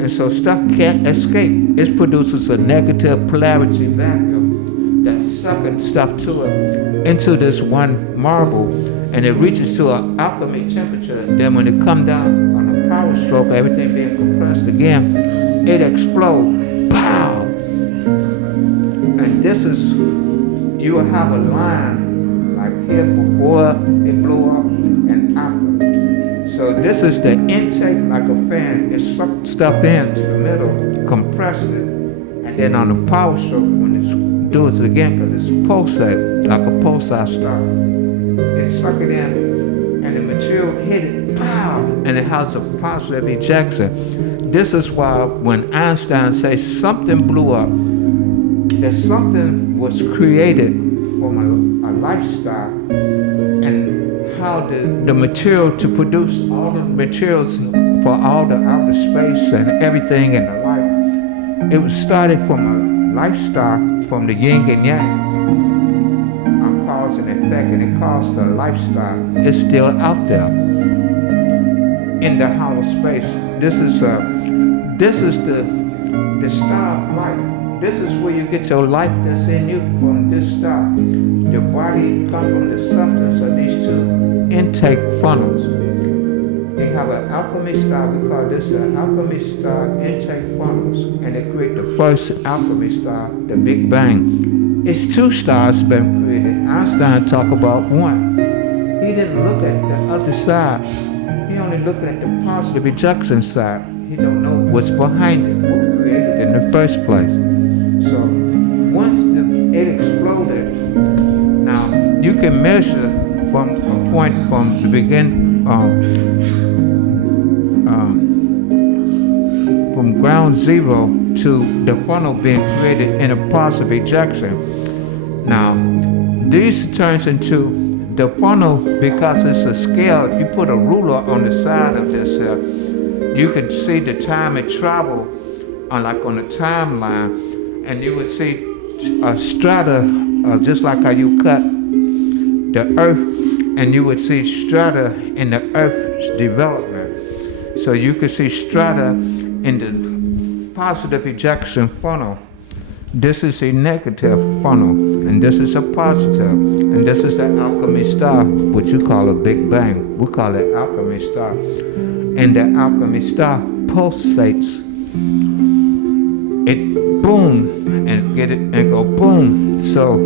And so stuff can't escape. It produces a negative polarity vacuum that's sucking stuff to it into this one marble. And it reaches to an alchemy temperature. Then when it comes down on a power stroke, everything being compressed again, it explodes. Pow! And this is, you will have a line like here before it blew up and after. So this is the intake like a fan. It sucks stuff into the middle, compress it, and then on the power stroke, when it does it again, because it's pulsate, like a pulsar star, it suck it in, and the material hit it, pow, and it has a positive ejection. This is why when Einstein says something blew up, that something was created from a lifestyle, and how the material to produce all the materials for all the outer space and everything in the life, it was started from a lifestyle, from the yin and yang. Cause and effect, and it caused a lifestyle. It's still out there in the hollow space. This is the star of life. This is where you get your life that's in you from this star. Your body comes from the substance of these two intake funnels. They have an alchemy star. We call this an alchemy star intake funnels, and they create the first alchemy star, the Big Bang. It's 2 stars been created. Einstein talked about one. He didn't look at the other side. He only looked at the positive ejection side. He don't know what's behind it, what created it in the first place. So once it exploded, now you can measure from a point from the beginning, from ground zero to the funnel being created in a positive ejection. Now, this turns into the funnel because it's a scale. If you put a ruler on the side of this, you can see the time it traveled on a timeline, and you would see a strata, just like how you cut the earth, and you would see strata in the earth's development. So you could see strata in the positive ejection funnel. This is a negative funnel, and this is a positive, and this is the alchemy star, what you call a Big Bang. We call it alchemy star. And the alchemy star pulsates. It boom, and get it and go boom. So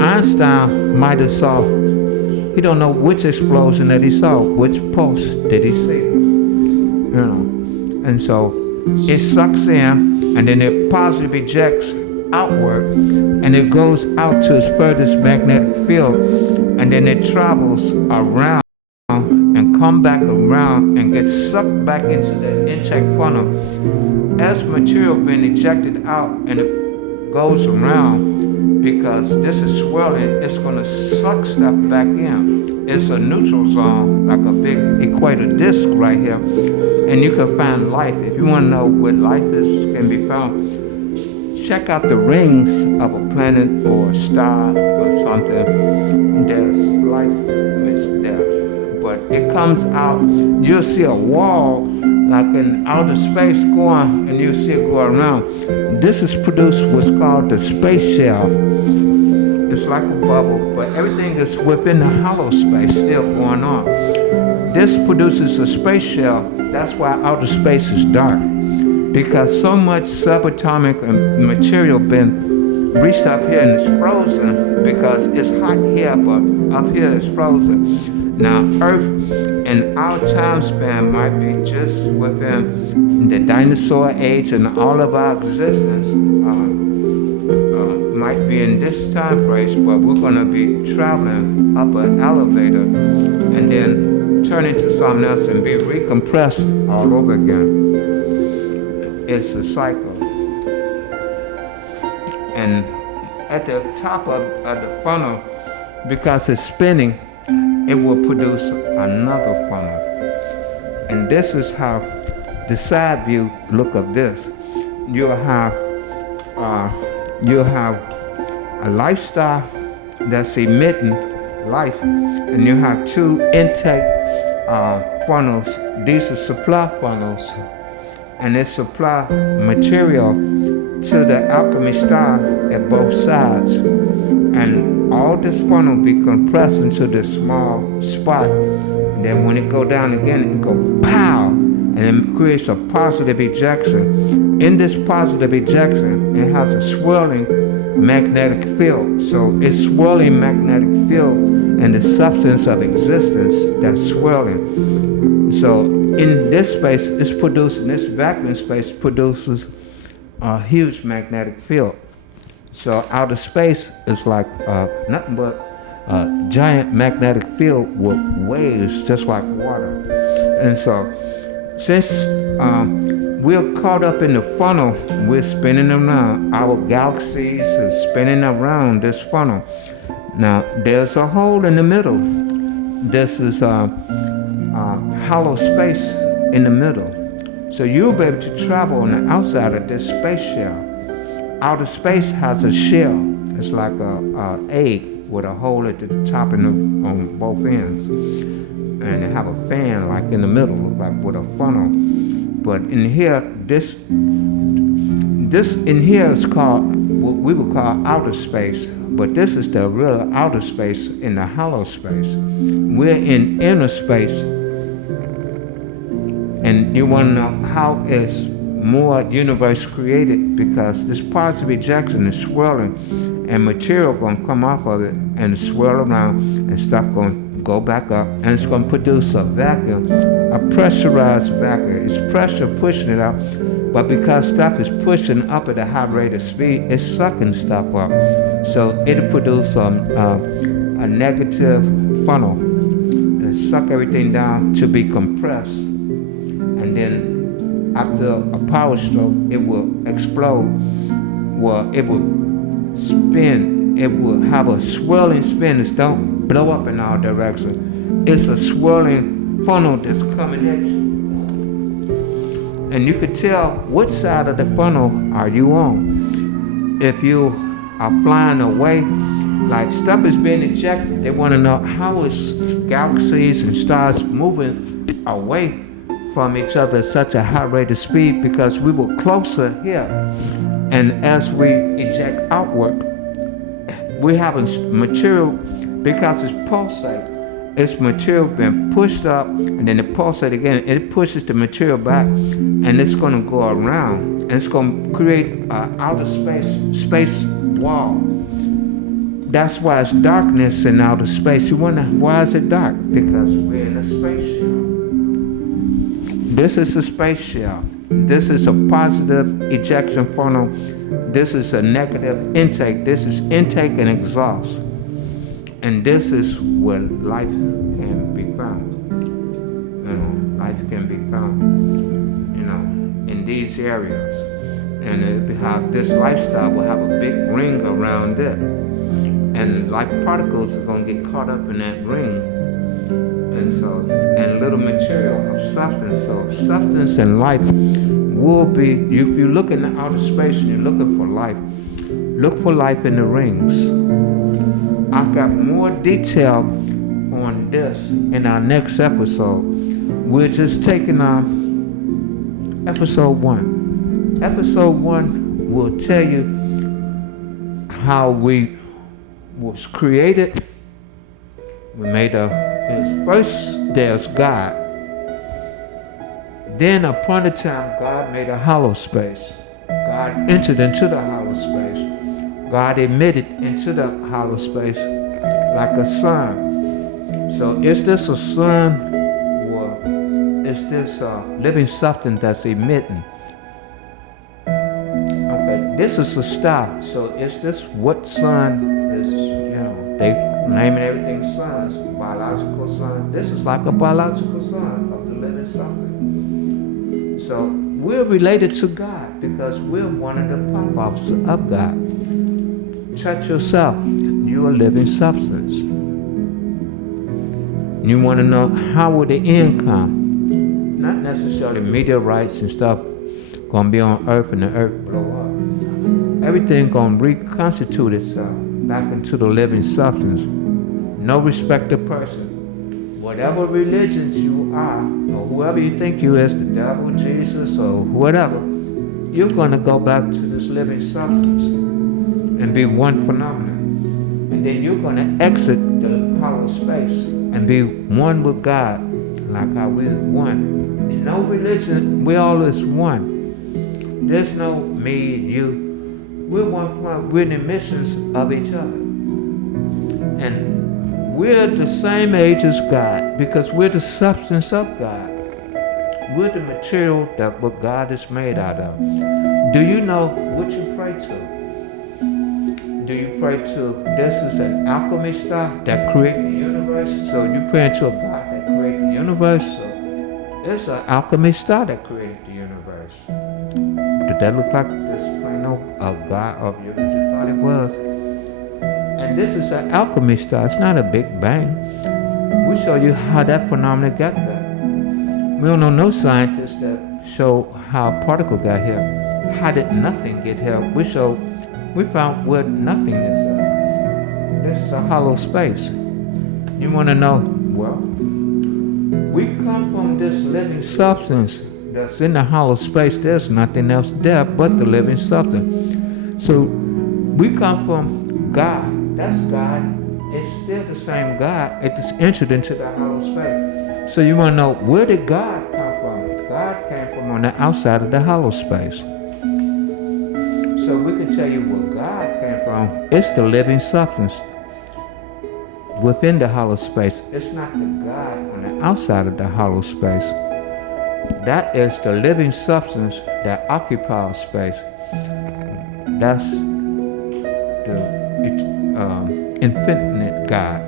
Einstein might have saw, he don't know which explosion that he saw, which pulse did he see, you know. And so it sucks in, and then it positively ejects outward, and it goes out to its furthest magnetic field, and then it travels around and come back around and gets sucked back into the intake funnel as material being ejected out, and goes around, because this is swirling, it's going to suck stuff back in. It's a neutral zone, like a big equator disk right here, and you can find life. If you want to know what life is, can be found, check out the rings of a planet or a star or something. There's life is there. But it comes out, you'll see a wall like in outer space going, and you'll see it go around. This is produced what's called the space shell. It's like a bubble, but everything is within the hollow space still going on. This produces a space shell. That's why outer space is dark, because so much subatomic material been reached up here and it's frozen, because it's hot here, but up here it's frozen. Now, Earth and our time span might be just within the dinosaur age, and all of our existence might be in this time frame, but we're going to be traveling up an elevator and then turn into something else and be recompressed all over again. It's a cycle. And at the top of the funnel, because it's spinning, it will produce another funnel. And this is how the side view look of this. You'll have a lifestyle that's emitting life, and you have two intake funnels. These are supply funnels, and they supply material to the alchemy star at both sides. And all this funnel be compressed into this small spot. And then when it go down again, it go pow, and it creates a positive ejection. In this positive ejection, it has a swirling magnetic field. So it's swirling magnetic field and the substance of existence that's swirling. So in this space, it's producing, this vacuum space produces a huge magnetic field. So outer space is like nothing but a giant magnetic field with waves, just like water. And so since we're caught up in the funnel, we're spinning around. Our galaxies are spinning around this funnel. Now, there's a hole in the middle. This is hollow space in the middle. So you'll be able to travel on the outside of this space shell. Outer space has a shell. It's like a egg with a hole at the top and on both ends. And they have a fan like in the middle, like with a funnel. But in here, this in here is called, what we would call outer space. But this is the real outer space in the hollow space. We're in inner space. And you want to know how is more universe created, because this positive ejection is swirling and material going to come off of it and swirl around, and stuff going to go back up, and it's going to produce a vacuum, a pressurized vacuum. It's pressure pushing it up, but because stuff is pushing up at a high rate of speed, it's sucking stuff up. So it'll produce a negative funnel and suck everything down to be compressed. And then after a power stroke, it will explode. Well, it will spin. It will have a swirling spin. It don't blow up in all directions. It's a swirling funnel that's coming at you. And you could tell which side of the funnel are you on. If you are flying away, like stuff is being ejected, they want to know how is galaxies and stars moving away from each other at such a high rate of speed, because we were closer here. And as we eject outward, we have a material, because it's pulsate, it's material being pushed up, and then it pulsates again, it pushes the material back, and it's going to go around, and it's going to create an outer space wall. That's why it's darkness in outer space. You wonder, why is it dark? Because we're in a space shell. This is a space shell. This is a positive ejection funnel. This is a negative intake. This is intake and exhaust. And this is where life can be found. You know, life can be found, you know, in these areas. and it'll have this lifestyle will have a big ring around it, and like particles are gonna get caught up in that ring, and little material of substance. So substance and life will be. If you look in the outer space and you're looking for life, look for life in the rings. I got more detail on this in our next episode. We're just taking episode 1. Episode 1 will tell you how we was created. We made first there's God. Then upon a time, God made a hollow space. God entered into the hollow space. God emitted into the hollow space like a sun. So is this a sun, or is this a living substance that's emitting? Okay, this is a star. So is this what sun is? They naming everything suns, biological sun. This is like a biological sun of the living substance. So we're related to God because we're one of the pop-ups of God. Touch yourself. You're a living substance. You want to know how will the end come? Not necessarily meteorites and stuff gonna be on Earth and the Earth blow up. Everything gonna reconstitute itself back into the living substance. No respect of person. Whatever religion you are, or whoever you think you is, the devil, Jesus, or whatever, you're gonna go back to this living substance and be one phenomenon. And then you're gonna exit the hollow space and be one with God, like how we're one. In no religion, we all is one. There's no me and you. We're in the emissions of each other. And we're the same age as God because we're the substance of God. We're the material that what God is made out of. Do you know what you pray to? Do you pray to, this is an alchemy star that created the universe? So you pray to a God that created the universe? So it's an alchemy star that created the universe. Did that look like this a God of you thought it was? And this is an alchemy star. It's not a big bang. We show you how that phenomenon got there. We don't know no scientists that show how a particle got here. How did nothing get here? We found where nothing is. This is a hollow space. You want to know? Well, we come from this living substance that's in the hollow space. There's nothing else there but the living substance. So we come from God. That's God. It's still the same God. It just entered into the hollow space. So you want to know, where did God come from? God came from on the outside of the hollow space. So we can tell you where God came from. It's the living substance within the hollow space. It's not the God on the outside of the hollow space. That is the living substance that occupies space. That's the infinite God.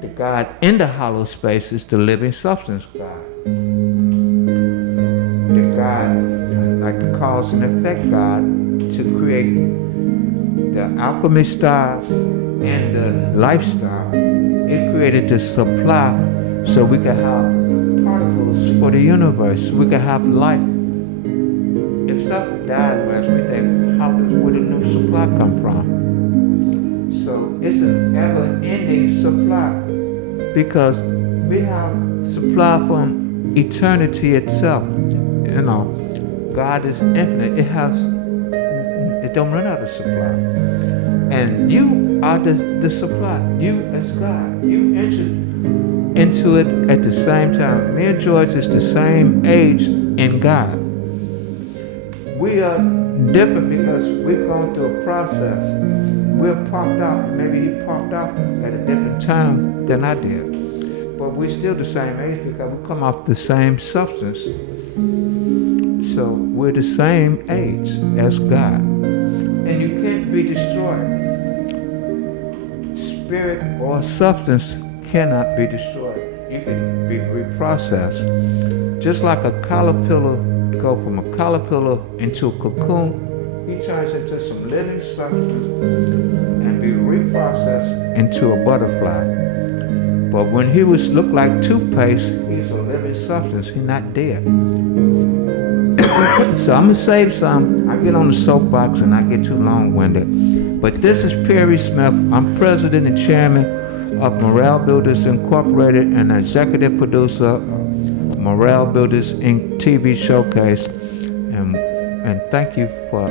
The God in the hollow space is the living substance God. The God, like the cause and effect God, to create the alchemy stars and the lifestyle. It created the supply so we could have particles for the universe. We could have life. If stuff died, we think, where did the new supply come from? So it's an ever-ending supply because we have supply from eternity itself. You know, God is infinite. It don't run out of supply. And you are the supply. You as God. You entered into it at the same time. Me and George is the same age in God. We are different because we've gone through a process. We're popped off. Maybe he popped off at a different time than I did. But we're still the same age because we come off the same substance. So we're the same age as God. And you can't be destroyed. Spirit or substance cannot be destroyed. You can be reprocessed. Just like a caterpillar go from a caterpillar into a cocoon. He turns into some living substance and be reprocessed into a butterfly. But when he was looked like toothpaste, he's a living substance. He's not dead. So I'm gonna save some. I get on the soapbox and I get too long-winded. But this is Perry Smith. I'm president and chairman of Morale Builders Incorporated and executive producer of Morale Builders Inc. TV Showcase. And thank you for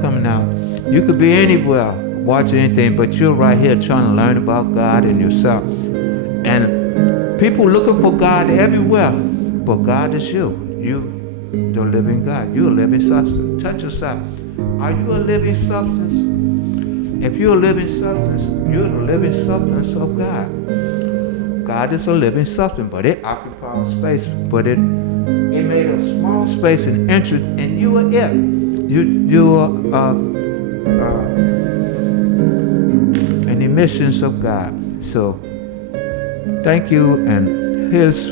coming out. You could be anywhere watching anything, but you're right here trying to learn about God and yourself. And people looking for God everywhere, but God is you. You, the living God. You're a living substance. Touch yourself. Are you a living substance? If you're a living substance, you're the living substance of God. God is a living substance, but it occupies space. But it made a small space and entered, and you are it. You are an emissions of God. So thank you, and here's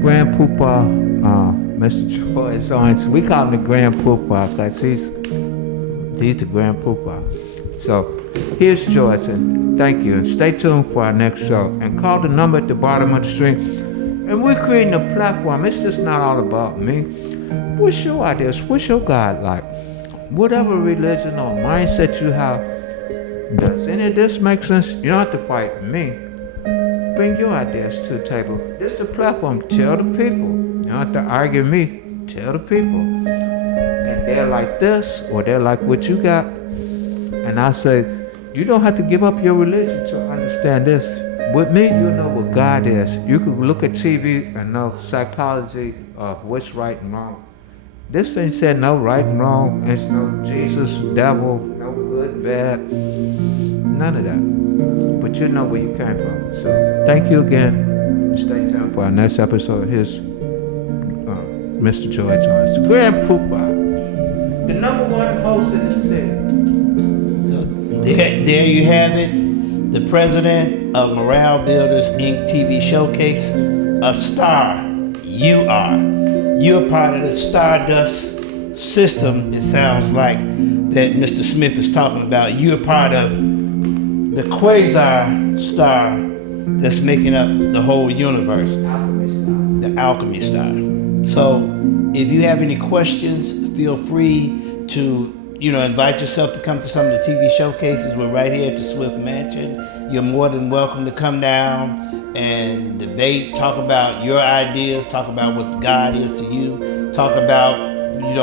Grandpapa, Mr. George Owens. We call him the Grandpapa because he's the Grandpapa. So here's George, and thank you, and stay tuned for our next show. And call the number at the bottom of the screen. And we're creating a platform. It's just not all about me. What's your ideas? What's your God like? Whatever religion or mindset you have, does any of this make sense? You don't have to fight me. Bring your ideas to the table. This is the platform. Tell the people. You don't have to argue with me. Tell the people. And they're like this, or they're like what you got. And I say, you don't have to give up your religion to understand this. With me, you know what God is. You could look at TV and know psychology of what's right and wrong. This ain't said no right and wrong. It's no Jesus, devil, no good, bad. None of that. But you know where you came from. So thank you again. Stay tuned for our next episode. Here's Mr. George Owens, Grandpapa, the #1 host in the city. So there you have it. The president of Morale Builders Inc. TV Showcase, a star. You are. You're part of the Stardust system, it sounds like, that Mr. Smith is talking about. You're part of the quasar star that's making up the whole universe, the alchemy star. So if you have any questions, feel free to invite yourself to come to some of the TV showcases. We're right here at the Swift Mansion. You're more than welcome to come down and debate, talk about your ideas, talk about what God is to you, talk about,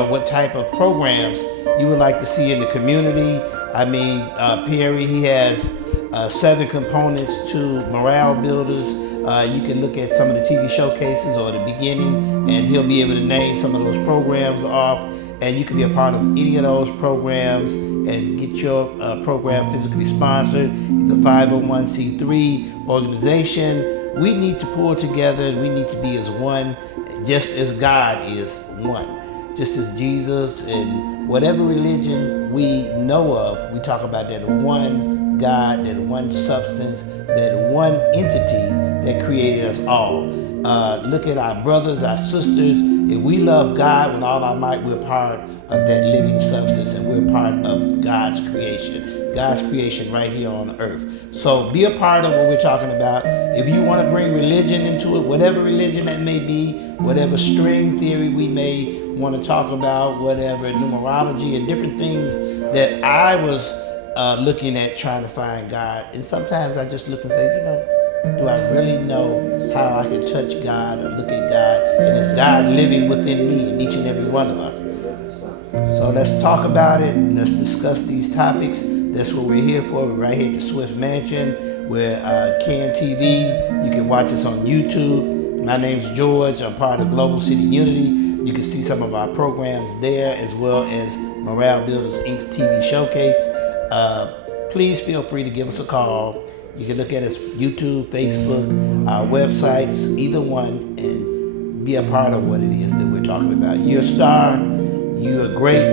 what type of programs you would like to see in the community. I mean, Perry, he has 7 components to Morale Builders. You can look at some of the TV showcases or the beginning, and he'll be able to name some of those programs off. And you can be a part of any of those programs and get your program physically sponsored. It's a 501c3 organization. We need to pull together and we need to be as one, just as God is one. Just as Jesus and whatever religion we know of, we talk about that one God, that one substance, that one entity that created us all. Look at our brothers, our sisters. If we love God with all our might, we're part of that living substance, and we're part of God's creation right here on earth. So be a part of what we're talking about. If you want to bring religion into it, whatever religion that may be, whatever string theory we may want to talk about, whatever numerology and different things that I was looking at trying to find God. And sometimes I just look and say, do I really know how I can touch God or look at God? And is God living within me and each and every one of us? So let's talk about it. Let's discuss these topics. That's what we're here for. We're right here at the Swift Mansion. We're CAN TV. You can watch us on YouTube. My name's George. I'm part of Global City Unity. You can see some of our programs there, as well as Morale Builders Inc.'s TV Showcase. Please feel free to give us a call. You can look at us YouTube, Facebook, our websites, either one, and be a part of what it is that we're talking about. You're a star. You are great.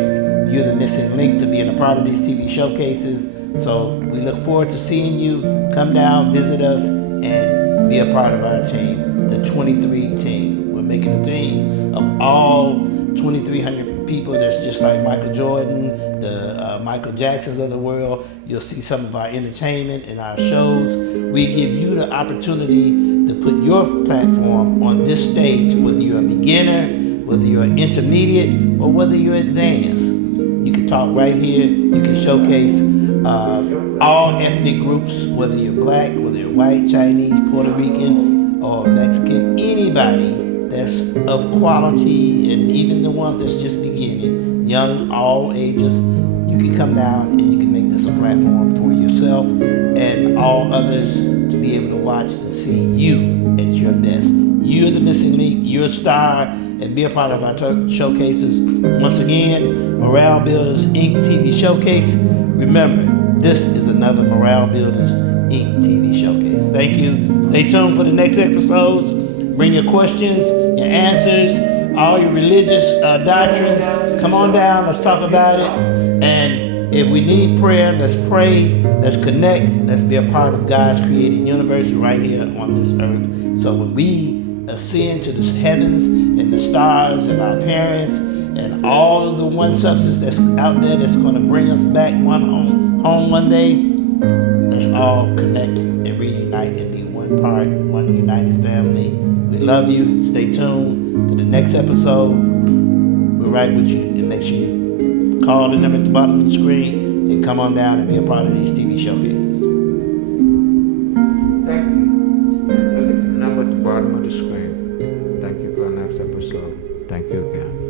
You're the missing link to being a part of these TV showcases. So we look forward to seeing you. Come down, visit us, and be a part of our team, the 23 team. We're making a team of all 2,300 people that's just like Michael Jordan, the Michael Jacksons of the world. You'll see some of our entertainment and our shows. We give you the opportunity to put your platform on this stage, whether you're a beginner, whether you're intermediate, or whether you're advanced. You can talk right here. You can showcase all ethnic groups, whether you're black, whether you're white, Chinese, Puerto Rican, or Mexican, anybody that's of quality, and even the ones that's just beginning, young, all ages. You can come down and you can make this a platform for yourself and all others to be able to watch and see you at your best. You're the missing link, you're a star, and be a part of our showcases. Once again, Morale Builders Inc. TV Showcase. Remember, this is another Morale Builders Inc. TV Showcase. Thank you. Stay tuned for the next episodes. Bring your questions, your answers, all your religious doctrines. Come on down, let's talk about it. And if we need prayer, let's pray, let's connect, let's be a part of God's created universe right here on this earth. So when we ascend to the heavens and the stars and our parents and all of the one substance that's out there that's going to bring us back home one day, let's all connect and reunite and be one part, one united family. We love you. Stay tuned to the next episode. We're right with you, and make sure you call the number at the bottom of the screen and come on down and be a part of these TV showcases. Thank you. Look at the number at the bottom of the screen. Thank you for our next episode. Thank you again.